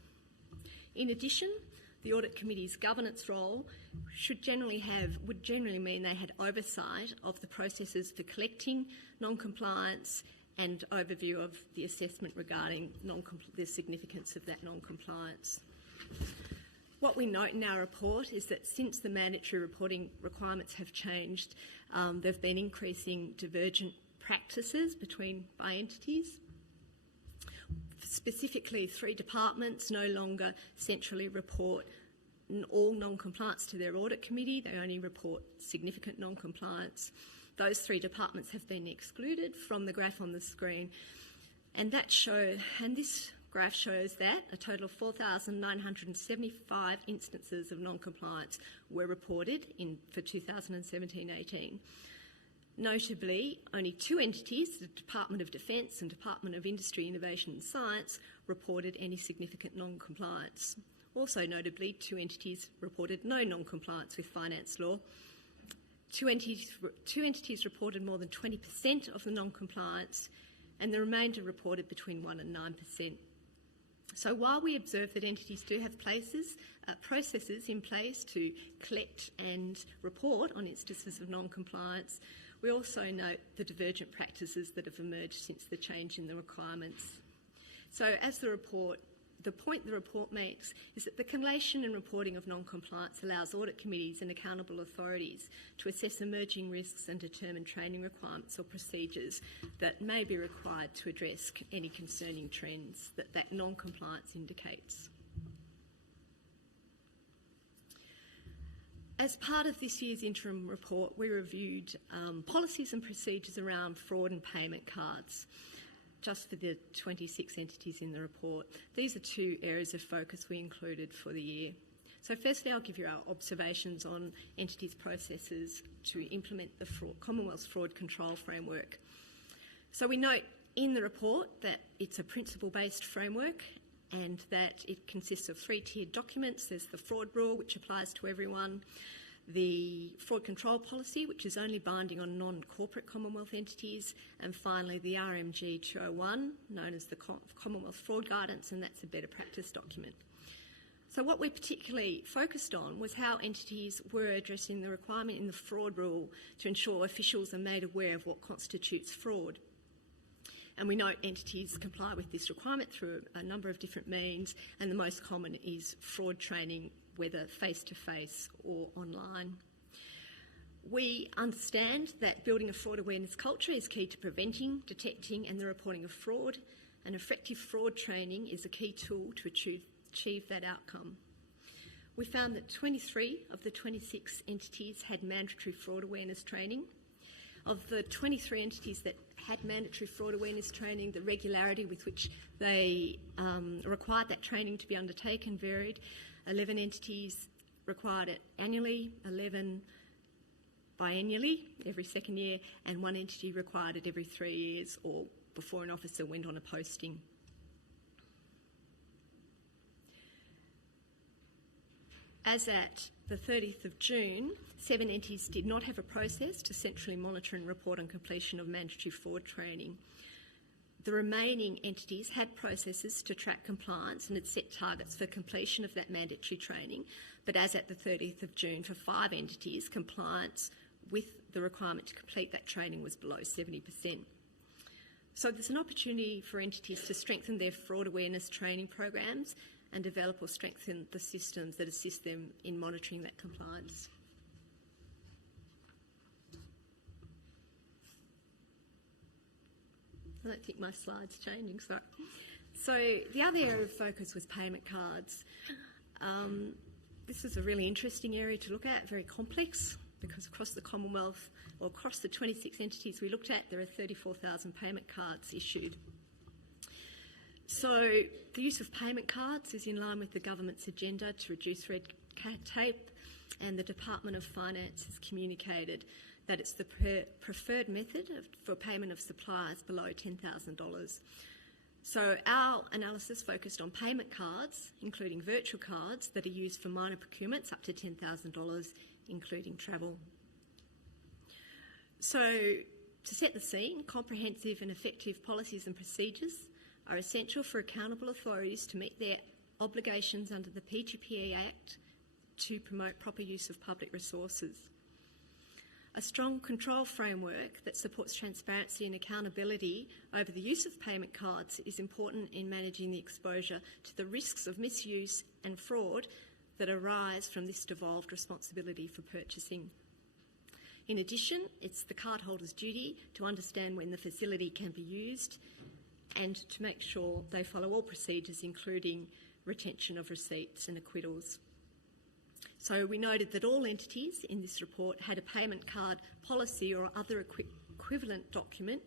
In addition, the Audit Committee's governance role would generally mean they had oversight of the processes for collecting non-compliance and overview of the assessment regarding the significance of that non-compliance. What we note in our report is that since the mandatory reporting requirements have changed, there have been increasing divergent practices by entities. Specifically, 3 departments no longer centrally report all non-compliance to their audit committee. They only report significant non-compliance. Those 3 departments have been excluded from the graph on the screen, and this graph shows that a total of 4,975 instances of non-compliance were reported for 2017-18. Notably, only 2 entities, the Department of Defence and Department of Industry, Innovation and Science, reported any significant non-compliance. Also notably, 2 entities reported no non-compliance with finance law. Two entities reported more than 20% of the non-compliance, and the remainder reported between 1% and 9%. So while we observe that entities do have processes in place to collect and report on instances of non-compliance, we also note the divergent practices that have emerged since the change in the requirements. So as the point the report makes is that the collation and reporting of non-compliance allows audit committees and accountable authorities to assess emerging risks and determine training requirements or procedures that may be required to address any concerning trends that non-compliance indicates. As part of this year's interim report, we reviewed policies and procedures around fraud and payment cards, just for the 26 entities in the report. These are 2 areas of focus we included for the year. So firstly, I'll give you our observations on entities' processes to implement the Commonwealth's fraud control framework. So we note in the report that it's a principle-based framework and that it consists of 3-tiered documents. There's the fraud rule, which applies to everyone, the fraud control policy, which is only binding on non-corporate Commonwealth entities, and finally the RMG 201, known as the Commonwealth Fraud Guidance, and that's a better practice document. So what we particularly focused on was how entities were addressing the requirement in the fraud rule to ensure officials are made aware of what constitutes fraud. And we note entities comply with this requirement through a number of different means, and the most common is fraud training, whether face-to-face or online. We understand that building a fraud awareness culture is key to preventing, detecting and the reporting of fraud, and effective fraud training is a key tool to achieve that outcome. We found that 23 of the 26 entities had mandatory fraud awareness training. Of the 23 entities that had mandatory fraud awareness training, the regularity with which they required that training to be undertaken varied. 11 entities required it annually, 11 biennially, every second year, and 1 entity required it every 3 years or before an officer went on a posting. As at the 30th of June, 7 entities did not have a process to centrally monitor and report on completion of mandatory fraud training. The remaining entities had processes to track compliance and had set targets for completion of that mandatory training, but as at the 30th of June, for 5 entities, compliance with the requirement to complete that training was below 70%. So there's an opportunity for entities to strengthen their fraud awareness training programs and develop or strengthen the systems that assist them in monitoring that compliance. I don't think my slide's changing, sorry. So the other area of focus was payment cards. This is a really interesting area to look at, very complex, because across the Commonwealth, or across the 26 entities we looked at, there are 34,000 payment cards issued. So the use of payment cards is in line with the government's agenda to reduce red tape, and the Department of Finance has communicated that it's the preferred method for payment of suppliers below $10,000. So our analysis focused on payment cards, including virtual cards that are used for minor procurements up to $10,000, including travel. So to set the scene, comprehensive and effective policies and procedures are essential for accountable authorities to meet their obligations under the PGPE Act to promote proper use of public resources. A strong control framework that supports transparency and accountability over the use of payment cards is important in managing the exposure to the risks of misuse and fraud that arise from this devolved responsibility for purchasing. In addition, it's the cardholder's duty to understand when the facility can be used and to make sure they follow all procedures, including retention of receipts and acquittals. So we noted that all entities in this report had a payment card policy or other equivalent document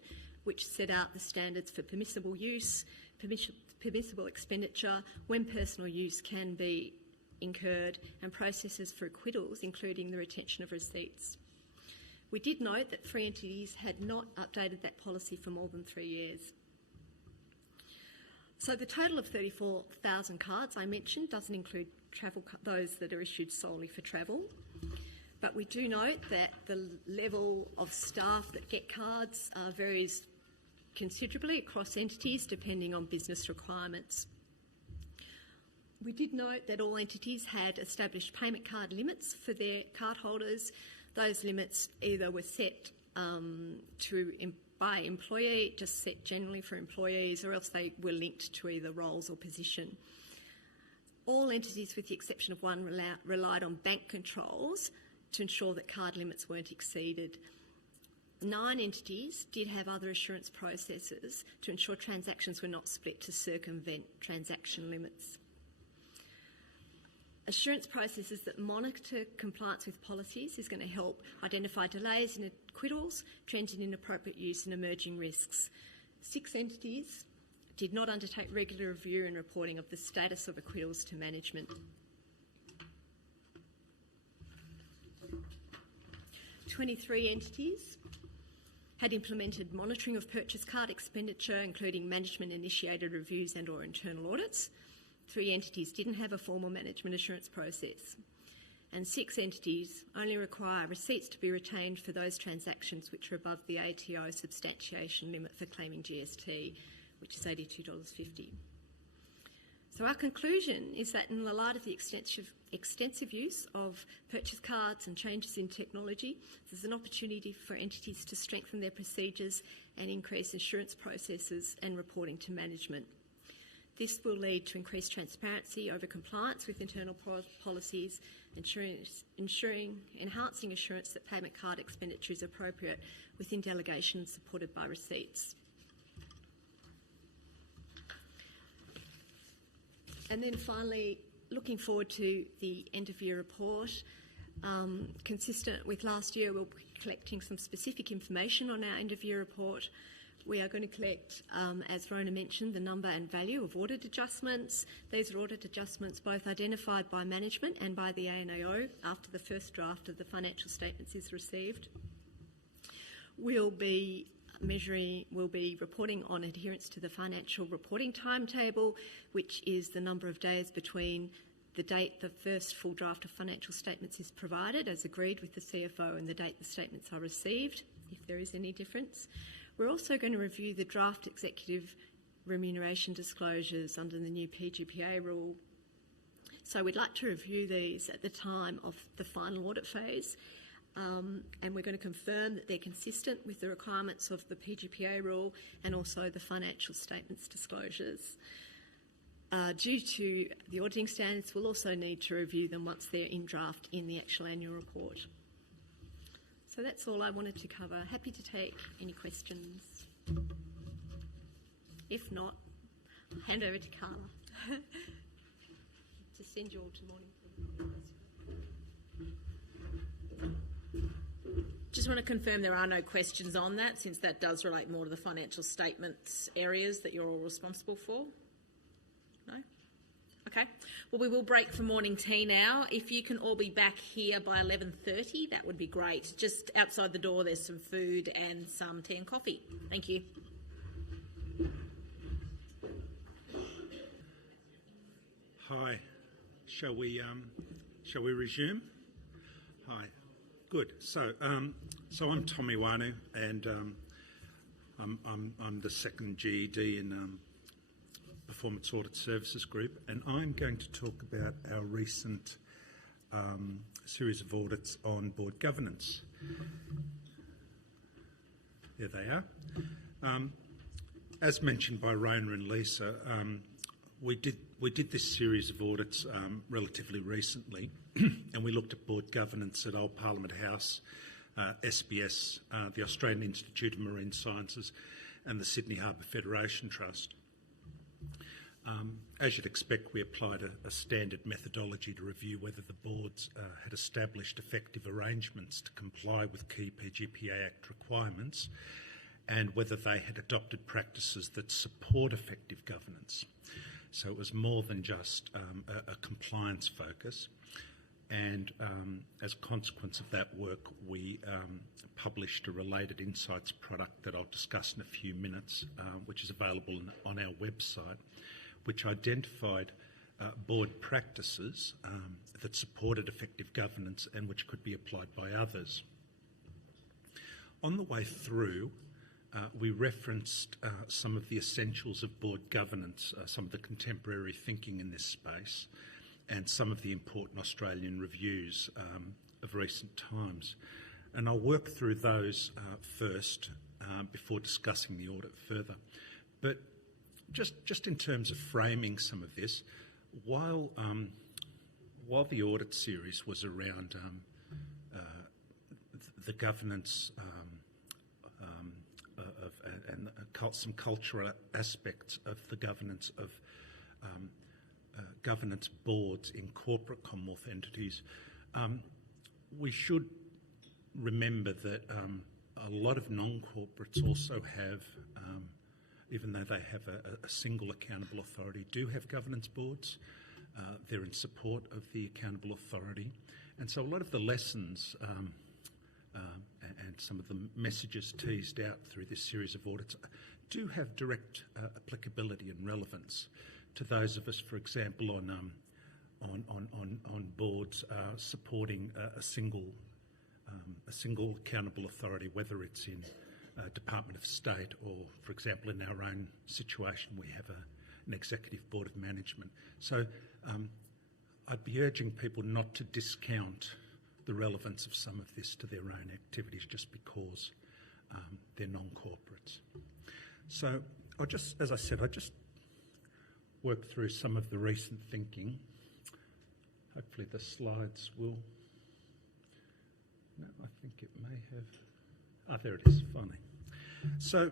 which set out the standards for permissible use, permissible expenditure, when personal use can be incurred, and processes for acquittals, including the retention of receipts. We did note that 3 entities had not updated that policy for more than 3 years. So the total of 34,000 cards I mentioned doesn't include those that are issued solely for travel, but we do note that the level of staff that get cards varies considerably across entities depending on business requirements. We did note that all entities had established payment card limits for their cardholders. Those limits either were set by employee, just set generally for employees, or else they were linked to either roles or position. All entities, with the exception of one, relied on bank controls to ensure that card limits weren't exceeded. 9 entities did have other assurance processes to ensure transactions were not split to circumvent transaction limits. Assurance processes that monitor compliance with policies is going to help identify delays in acquittals, trends in inappropriate use and emerging risks. 6 entities did not undertake regular review and reporting of the status of acquittals to management. 23 entities had implemented monitoring of purchase card expenditure, including management-initiated reviews and or internal audits. 3 entities didn't have a formal management assurance process. And 6 entities only require receipts to be retained for those transactions which are above the ATO substantiation limit for claiming GST, which is $82.50. So our conclusion is that in the light of the extensive use of purchase cards and changes in technology, there's an opportunity for entities to strengthen their procedures and increase assurance processes and reporting to management. This will lead to increased transparency over compliance with internal policies, enhancing assurance that payment card expenditure is appropriate within delegation supported by receipts. And then finally, looking forward to the end-of-year report. Consistent with last year, we'll be collecting some specific information on our end-of-year report. We are going to collect, as Rona mentioned, the number and value of audit adjustments. These are audit adjustments both identified by management and by the ANAO after the first draft of the financial statements is received. We'll be reporting on adherence to the financial reporting timetable, which is the number of days between the date the first full draft of financial statements is provided, as agreed with the CFO, and the date the statements are received, if there is any difference. We're also going to review the draft executive remuneration disclosures under the new PGPA rule. So we'd like to review these at the time of the final audit phase, and we're going to confirm that they're consistent with the requirements of the PGPA rule and also the financial statements disclosures. Due to the auditing standards, we'll also need to review them once they're in draft in the actual annual report. So that's all I wanted to cover. Happy to take any questions. If not, I'll hand over to Carla to send you all to morning. Just want to confirm there are no questions on that, since that does relate more to the financial statements areas that you're all responsible for. No? Okay. Well, we will break for morning tea now. If you can all be back here by 11:30, that would be great. Just outside the door, there's some food and some tea and coffee. Thank you. Hi. Shall we resume? Hi. Good. So I'm Tommy Wanu, and I'm the second GED in Performance Audit Services Group, and I'm going to talk about our recent series of audits on board governance. There they are. As mentioned by Rona and Lisa, we did this series of audits relatively recently, and we looked at board governance at Old Parliament House, SBS, the Australian Institute of Marine Sciences, and the Sydney Harbour Federation Trust. As you'd expect, we applied a standard methodology to review whether the boards had established effective arrangements to comply with key PGPA Act requirements and whether they had adopted practices that support effective governance. So it was more than just a compliance focus. And as a consequence of that work, we published a related insights product that I'll discuss in a few minutes, which is available on our website, which identified board practices that supported effective governance and which could be applied by others. On the way through, we referenced some of the essentials of board governance, some of the contemporary thinking in this space, and some of the important Australian reviews of recent times. And I'll work through those first before discussing the audit further. But just in terms of framing some of this, while the audit series was around the governance and some cultural aspects of the governance of governance boards in corporate Commonwealth entities, we should remember that a lot of non-corporates also have, even though they have a single accountable authority, do have governance boards. They're in support of the accountable authority. And so a lot of the lessons and some of the messages teased out through this series of audits do have direct applicability and relevance to those of us, for example, on boards supporting a single accountable authority, whether it's in Department of State or, for example, in our own situation, we have an executive board of management. So I'd be urging people not to discount the relevance of some of this to their own activities just because they're non-corporates. So I'll just work through some of the recent thinking. Hopefully the slides will... No, I think it may have... there it is, finally. So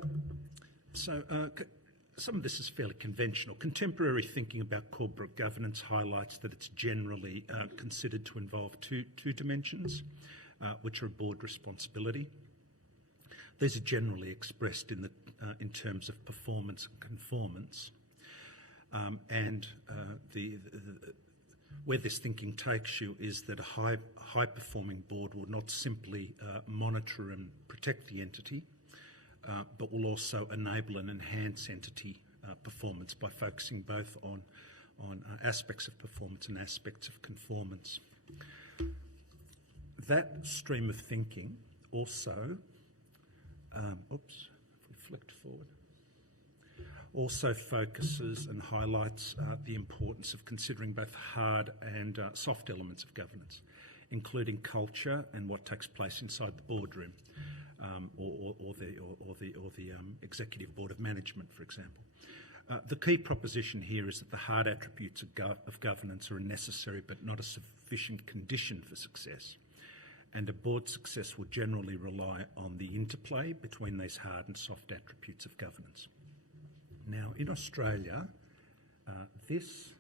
some of this is fairly conventional. Contemporary thinking about corporate governance highlights that it's generally considered to involve two dimensions, which are board responsibility. These are generally expressed in terms of performance and conformance, where this thinking takes you is that a high-performing board will not simply monitor and protect the entity, but will also enable and enhance entity performance by focusing both on aspects of performance and aspects of conformance. That stream of thinking also, if we flicked forward, also focuses and highlights the importance of considering both hard and soft elements of governance, including culture and what takes place inside the boardroom, or the executive board of management, for example. The key proposition here is that the hard attributes of governance are a necessary but not a sufficient condition for success, and a board's success will generally rely on the interplay between these hard and soft attributes of governance. Now, in Australia, this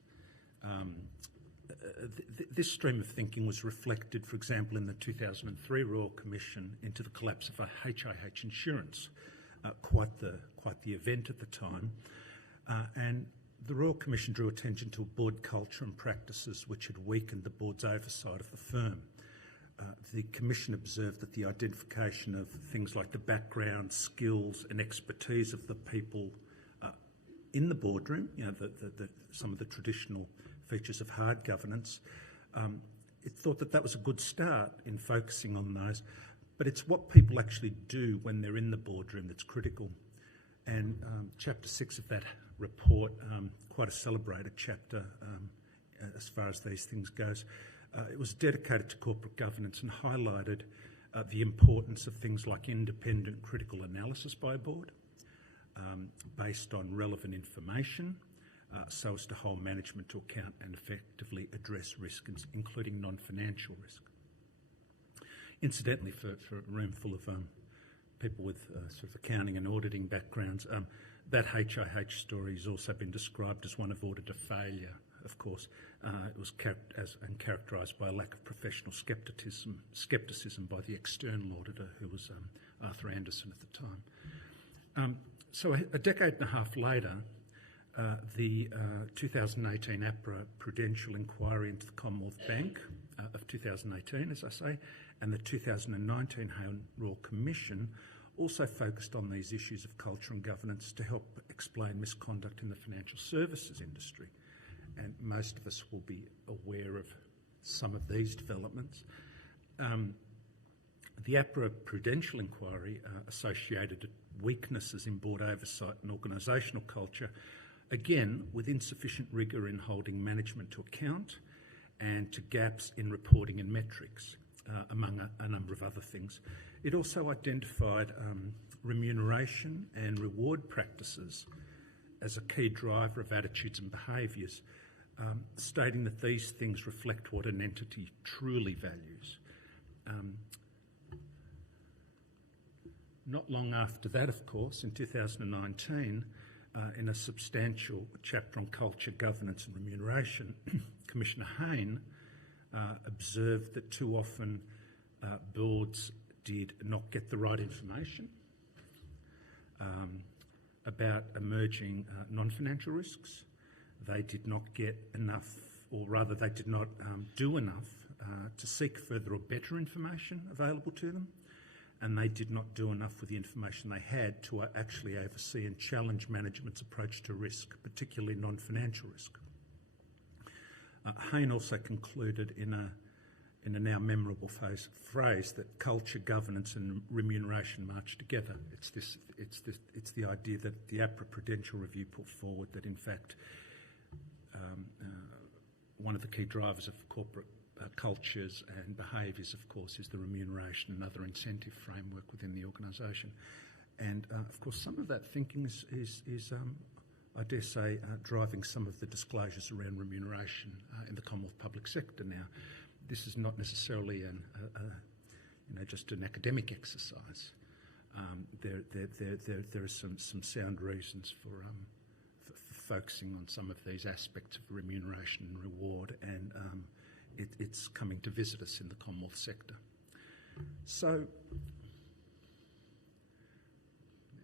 stream of thinking was reflected, for example, in the 2003 Royal Commission into the collapse of HIH Insurance, quite the event at the time, and the Royal Commission drew attention to board culture and practices which had weakened the board's oversight of the firm. The Commission observed that the identification of things like the background, skills and expertise of the people in the boardroom, some of the traditional features of hard governance, it thought that was a good start in focusing on those, but it's what people actually do when they're in the boardroom that's critical. And Chapter 6 of that report, quite a celebrated chapter as far as these things goes, it was dedicated to corporate governance and highlighted the importance of things like independent critical analysis by a board, based on relevant information, so as to hold management to account and effectively address risk, including non-financial risk. Incidentally, for a room full of people with sort of accounting and auditing backgrounds, that HIH story has also been described as one of auditor failure, of course. It was characterised by a lack of professional scepticism by the external auditor, who was Arthur Anderson at the time. So a decade and a half later, the 2018 APRA Prudential Inquiry into the Commonwealth Bank of 2018, as I say, and the 2019 Royal Commission also focused on these issues of culture and governance to help explain misconduct in the financial services industry. And most of us will be aware of some of these developments. The APRA Prudential Inquiry associated weaknesses in board oversight and organisational culture, again with insufficient rigour in holding management to account and to gaps in reporting and metrics, among a number of other things. It also identified remuneration and reward practices as a key driver of attitudes and behaviours, stating that these things reflect what an entity truly values. Not long after that, of course, in 2019, in a substantial chapter on culture, governance and remuneration, Commissioner Hayne observed that too often boards did not get the right information about emerging non-financial risks. They did not get enough, or rather they did not do enough to seek further or better information available to them, and they did not do enough with the information they had to actually oversee and challenge management's approach to risk, particularly non-financial risk. Hayne also concluded in a now memorable phrase that culture, governance and remuneration march together. It's the idea that the APRA Prudential Review put forward, that in fact one of the key drivers of corporate cultures and behaviours, of course, is the remuneration and other incentive framework within the organisation. And of course, some of that thinking is I dare say, driving some of the disclosures around remuneration in the Commonwealth public sector now. This is not necessarily just an academic exercise. There are some sound reasons focusing on some of these aspects of remuneration and reward, and it's coming to visit us in the Commonwealth sector. So,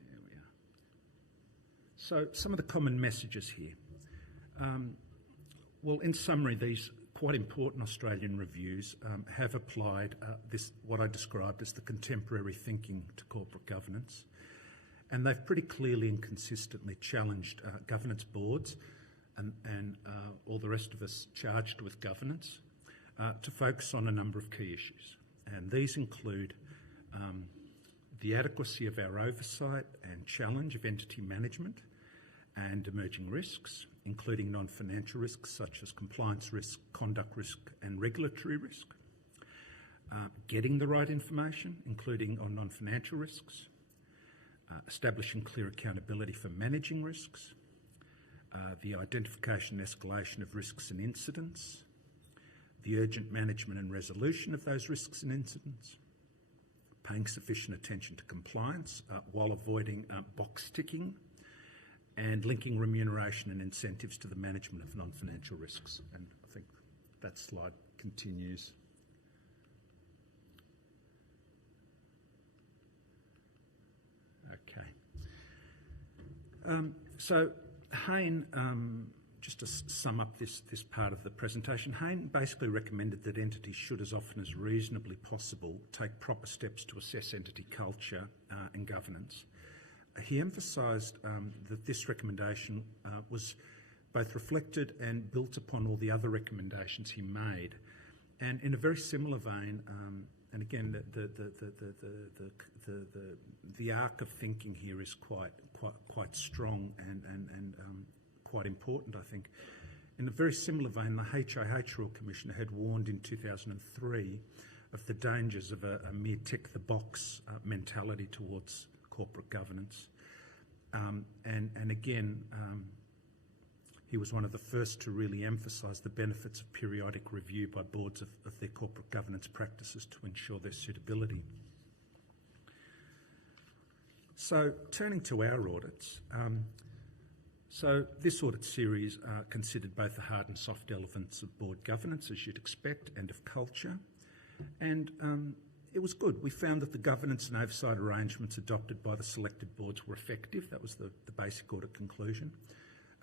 there we are. So, some of the common messages here. Well, in summary, these quite important Australian reviews have applied this, what I described as the contemporary thinking to corporate governance, and they've pretty clearly and consistently challenged governance boards and all the rest of us charged with governance to focus on a number of key issues. And these include the adequacy of our oversight and challenge of entity management and emerging risks, including non-financial risks such as compliance risk, conduct risk and regulatory risk, getting the right information, including on non-financial risks, establishing clear accountability for managing risks, the identification and escalation of risks and incidents, the urgent management and resolution of those risks and incidents, paying sufficient attention to compliance while avoiding box ticking, and linking remuneration and incentives to the management of non-financial risks. And I think that slide continues. Okay. So Hayne, just to sum up this part of the presentation, Hayne basically recommended that entities should, as often as reasonably possible, take proper steps to assess entity culture and governance. He emphasised that this recommendation was both reflected and built upon all the other recommendations he made, and in a very similar vein. And again, the arc of thinking here is quite strong and quite important, I think. In a very similar vein, the HIH Royal Commissioner had warned in 2003 of the dangers of a mere tick-the-box mentality towards corporate governance. And again, he was one of the first to really emphasise the benefits of periodic review by boards of their corporate governance practices to ensure their suitability. So, turning to our audits, so this audit series considered both the hard and soft elements of board governance, as you'd expect, and of culture. And it was good. We found that the governance and oversight arrangements adopted by the selected boards were effective. That was the basic audit conclusion.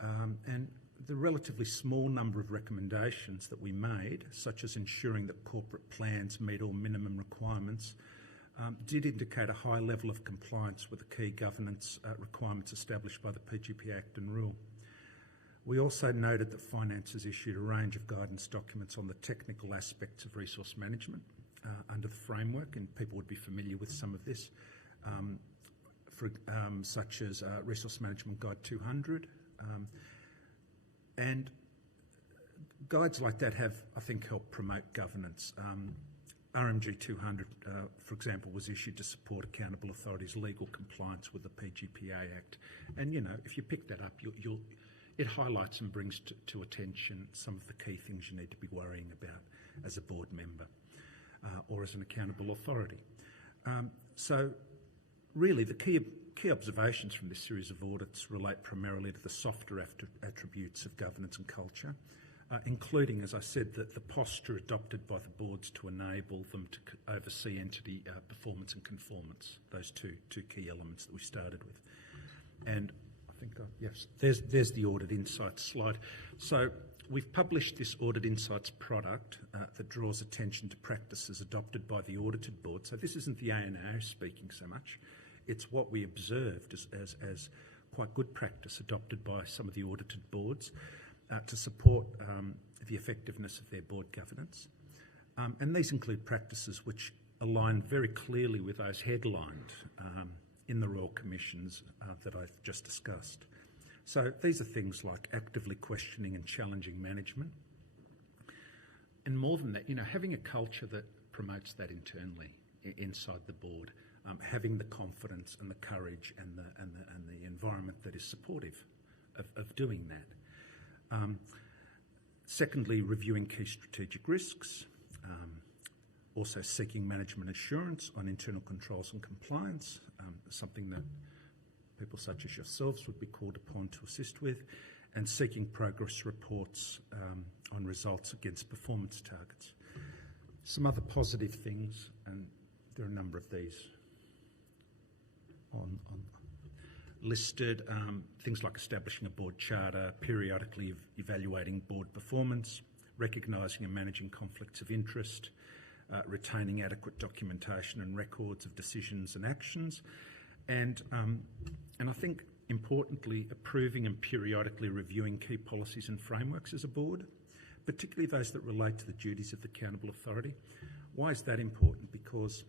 And the relatively small number of recommendations that we made, such as ensuring that corporate plans meet all minimum requirements, did indicate a high level of compliance with the key governance requirements established by the PGP Act and Rule. We also noted that Finance has issued a range of guidance documents on the technical aspects of resource management under the framework, and people would be familiar with some of this, such as Resource Management Guide 200. And guides like that have, I think, helped promote governance. RMG 200, for example, was issued to support accountable authorities' legal compliance with the PGPA Act. And, you know, if you pick that up, it highlights and brings to attention some of the key things you need to be worrying about as a board member or as an accountable authority. So, really, the key observations from this series of audits relate primarily to the softer attributes of governance and culture, including, as I said, the posture adopted by the boards to enable them to oversee entity performance and conformance, those two key elements that we started with. And I think, yes, there's the Audit Insights slide. So we've published this Audit Insights product that draws attention to practices adopted by the audited board. So this isn't the ANAO speaking so much. It's what we observed as quite good practice adopted by some of the audited boards to support the effectiveness of their board governance. And these include practices which align very clearly with those headlined in the Royal Commissions that I've just discussed. So these are things like actively questioning and challenging management. And more than that, you know, having a culture that promotes that internally inside the board, having the confidence and the courage and the environment that is supportive of doing that. Secondly, reviewing key strategic risks. Also seeking management assurance on internal controls and compliance, something that people such as yourselves would be called upon to assist with. and seeking progress reports on results against performance targets. Some other positive things, and there are a number of these on listed, things like establishing a board charter, periodically evaluating board performance, recognising and managing conflicts of interest, retaining adequate documentation and records of decisions and actions, and I think importantly, approving and periodically reviewing key policies and frameworks as a board, particularly those that relate to the duties of the accountable authority. Why is that important? Because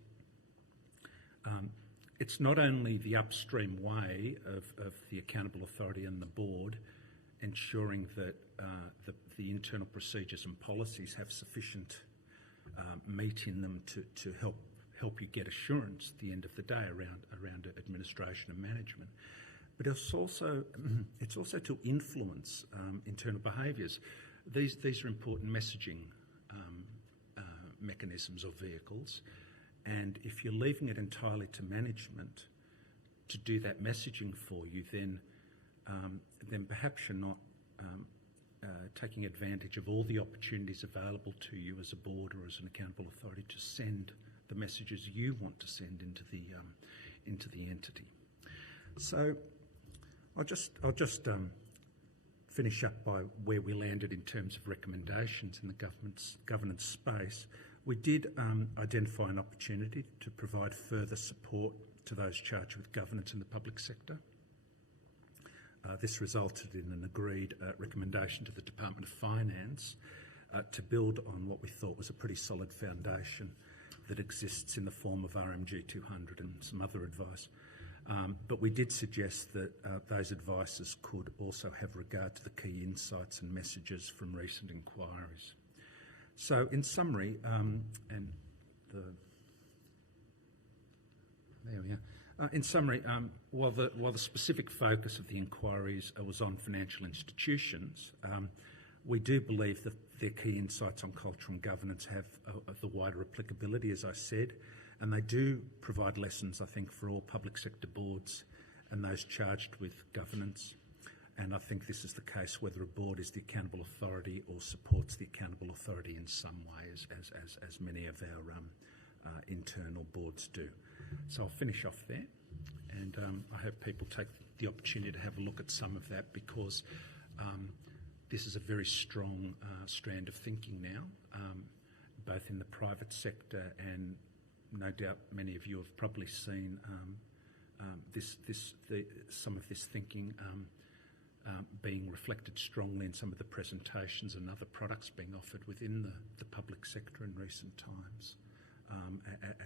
it's not only the upstream way of the accountable authority and the board ensuring that the internal procedures and policies have sufficient meat in them to help you get assurance at the end of the day around administration and management, but it's also to influence internal behaviours. These are important messaging mechanisms or vehicles, and if you're leaving it entirely to management to do that messaging for you, then perhaps you're not taking advantage of all the opportunities available to you as a board or as an accountable authority to send the messages you want to send into the entity. So I'll just finish up by where we landed in terms of recommendations in the governance space. We did identify an opportunity to provide further support to those charged with governance in the public sector. This resulted in an agreed recommendation to the Department of Finance to build on what we thought was a pretty solid foundation that exists in the form of RMG 200 and some other advice. But we did suggest that those advices could also have regard to the key insights and messages from recent inquiries. So, in summary, in summary, while the specific focus of the inquiries was on financial institutions, we do believe that their key insights on culture and governance have the wider applicability, as I said, and they do provide lessons, I think, for all public sector boards and those charged with governance. And I think this is the case whether a board is the accountable authority or supports the accountable authority in some way, as many of our internal boards do. So I'll finish off there, and I hope people take the opportunity to have a look at some of that, because this is a very strong strand of thinking now, both in the private sector, and no doubt many of you have probably seen some of this thinking being reflected strongly in some of the presentations and other products being offered within the public sector in recent times,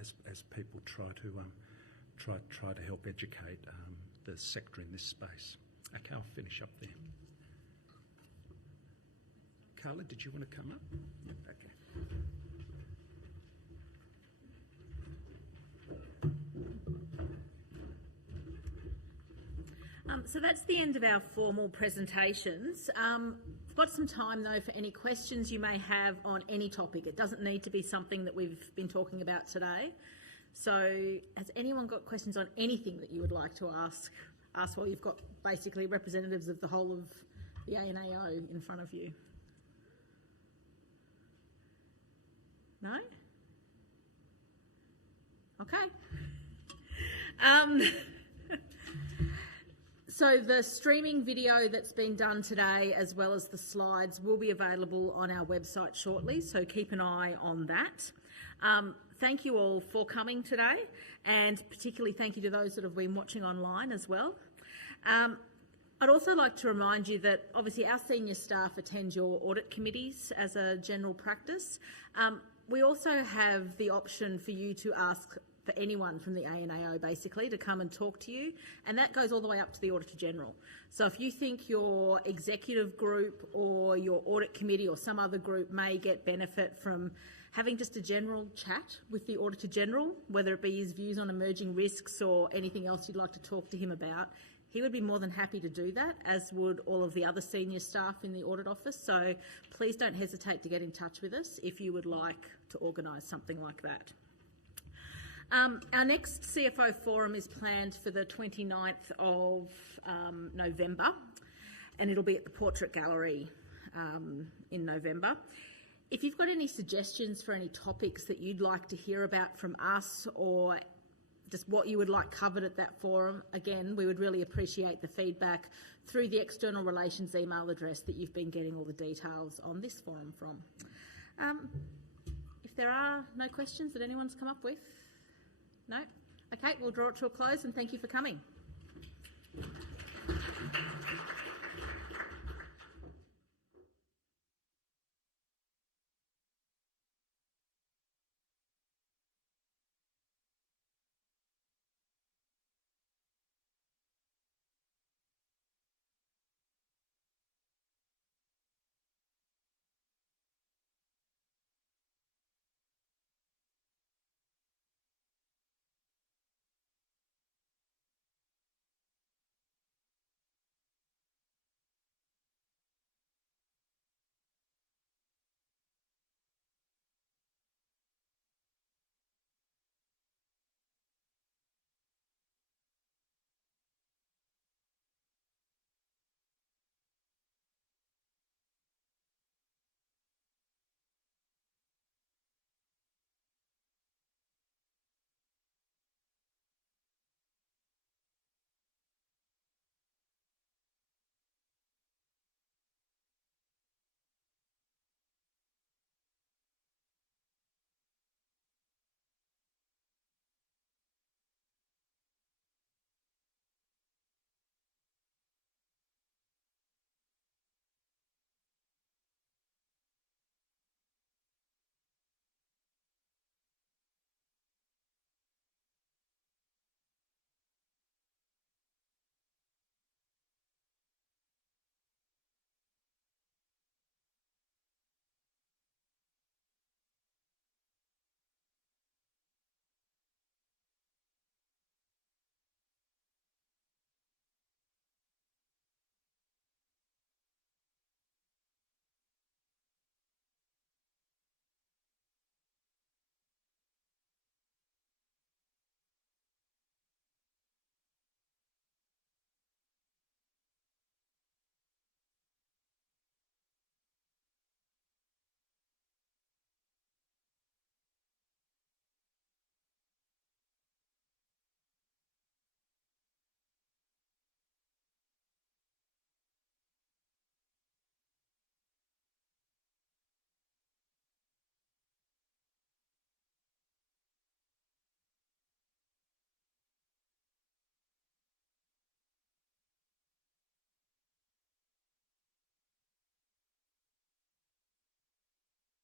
as people try to help educate the sector in this space. Okay, I'll finish up there. Carla, did you want to come up? Yep, okay. So that's the end of our formal presentations. We've got some time though for any questions you may have on any topic. It doesn't need to be something that we've been talking about today. So has anyone got questions on anything that you would like to ask while you've got basically representatives of the whole of the ANAO in front of you? No? Okay. So the streaming video that's been done today, as well as the slides, will be available on our website shortly, so keep an eye on that. Thank you all for coming today, and particularly thank you to those that have been watching online as well. I'd also like to remind you that obviously our senior staff attend your audit committees as a general practice. We also have the option for you to ask for anyone from the ANAO basically to come and talk to you, and that goes all the way up to the Auditor General. So if you think your executive group or your audit committee or some other group may get benefit from having just a general chat with the Auditor General, whether it be his views on emerging risks or anything else you'd like to talk to him about, he would be more than happy to do that, as would all of the other senior staff in the audit office. So please don't hesitate to get in touch with us if you would like to organise something like that. Our next CFO forum is planned for the 29th of November, and it'll be at the Portrait Gallery in November. If you've got any suggestions for any topics that you'd like to hear about from us, or just what you would like covered at that forum, again, we would really appreciate the feedback through the external relations email address that you've been getting all the details on this forum from. If there are no questions that anyone's come up with, no? Okay, we'll draw it to a close, and thank you for coming.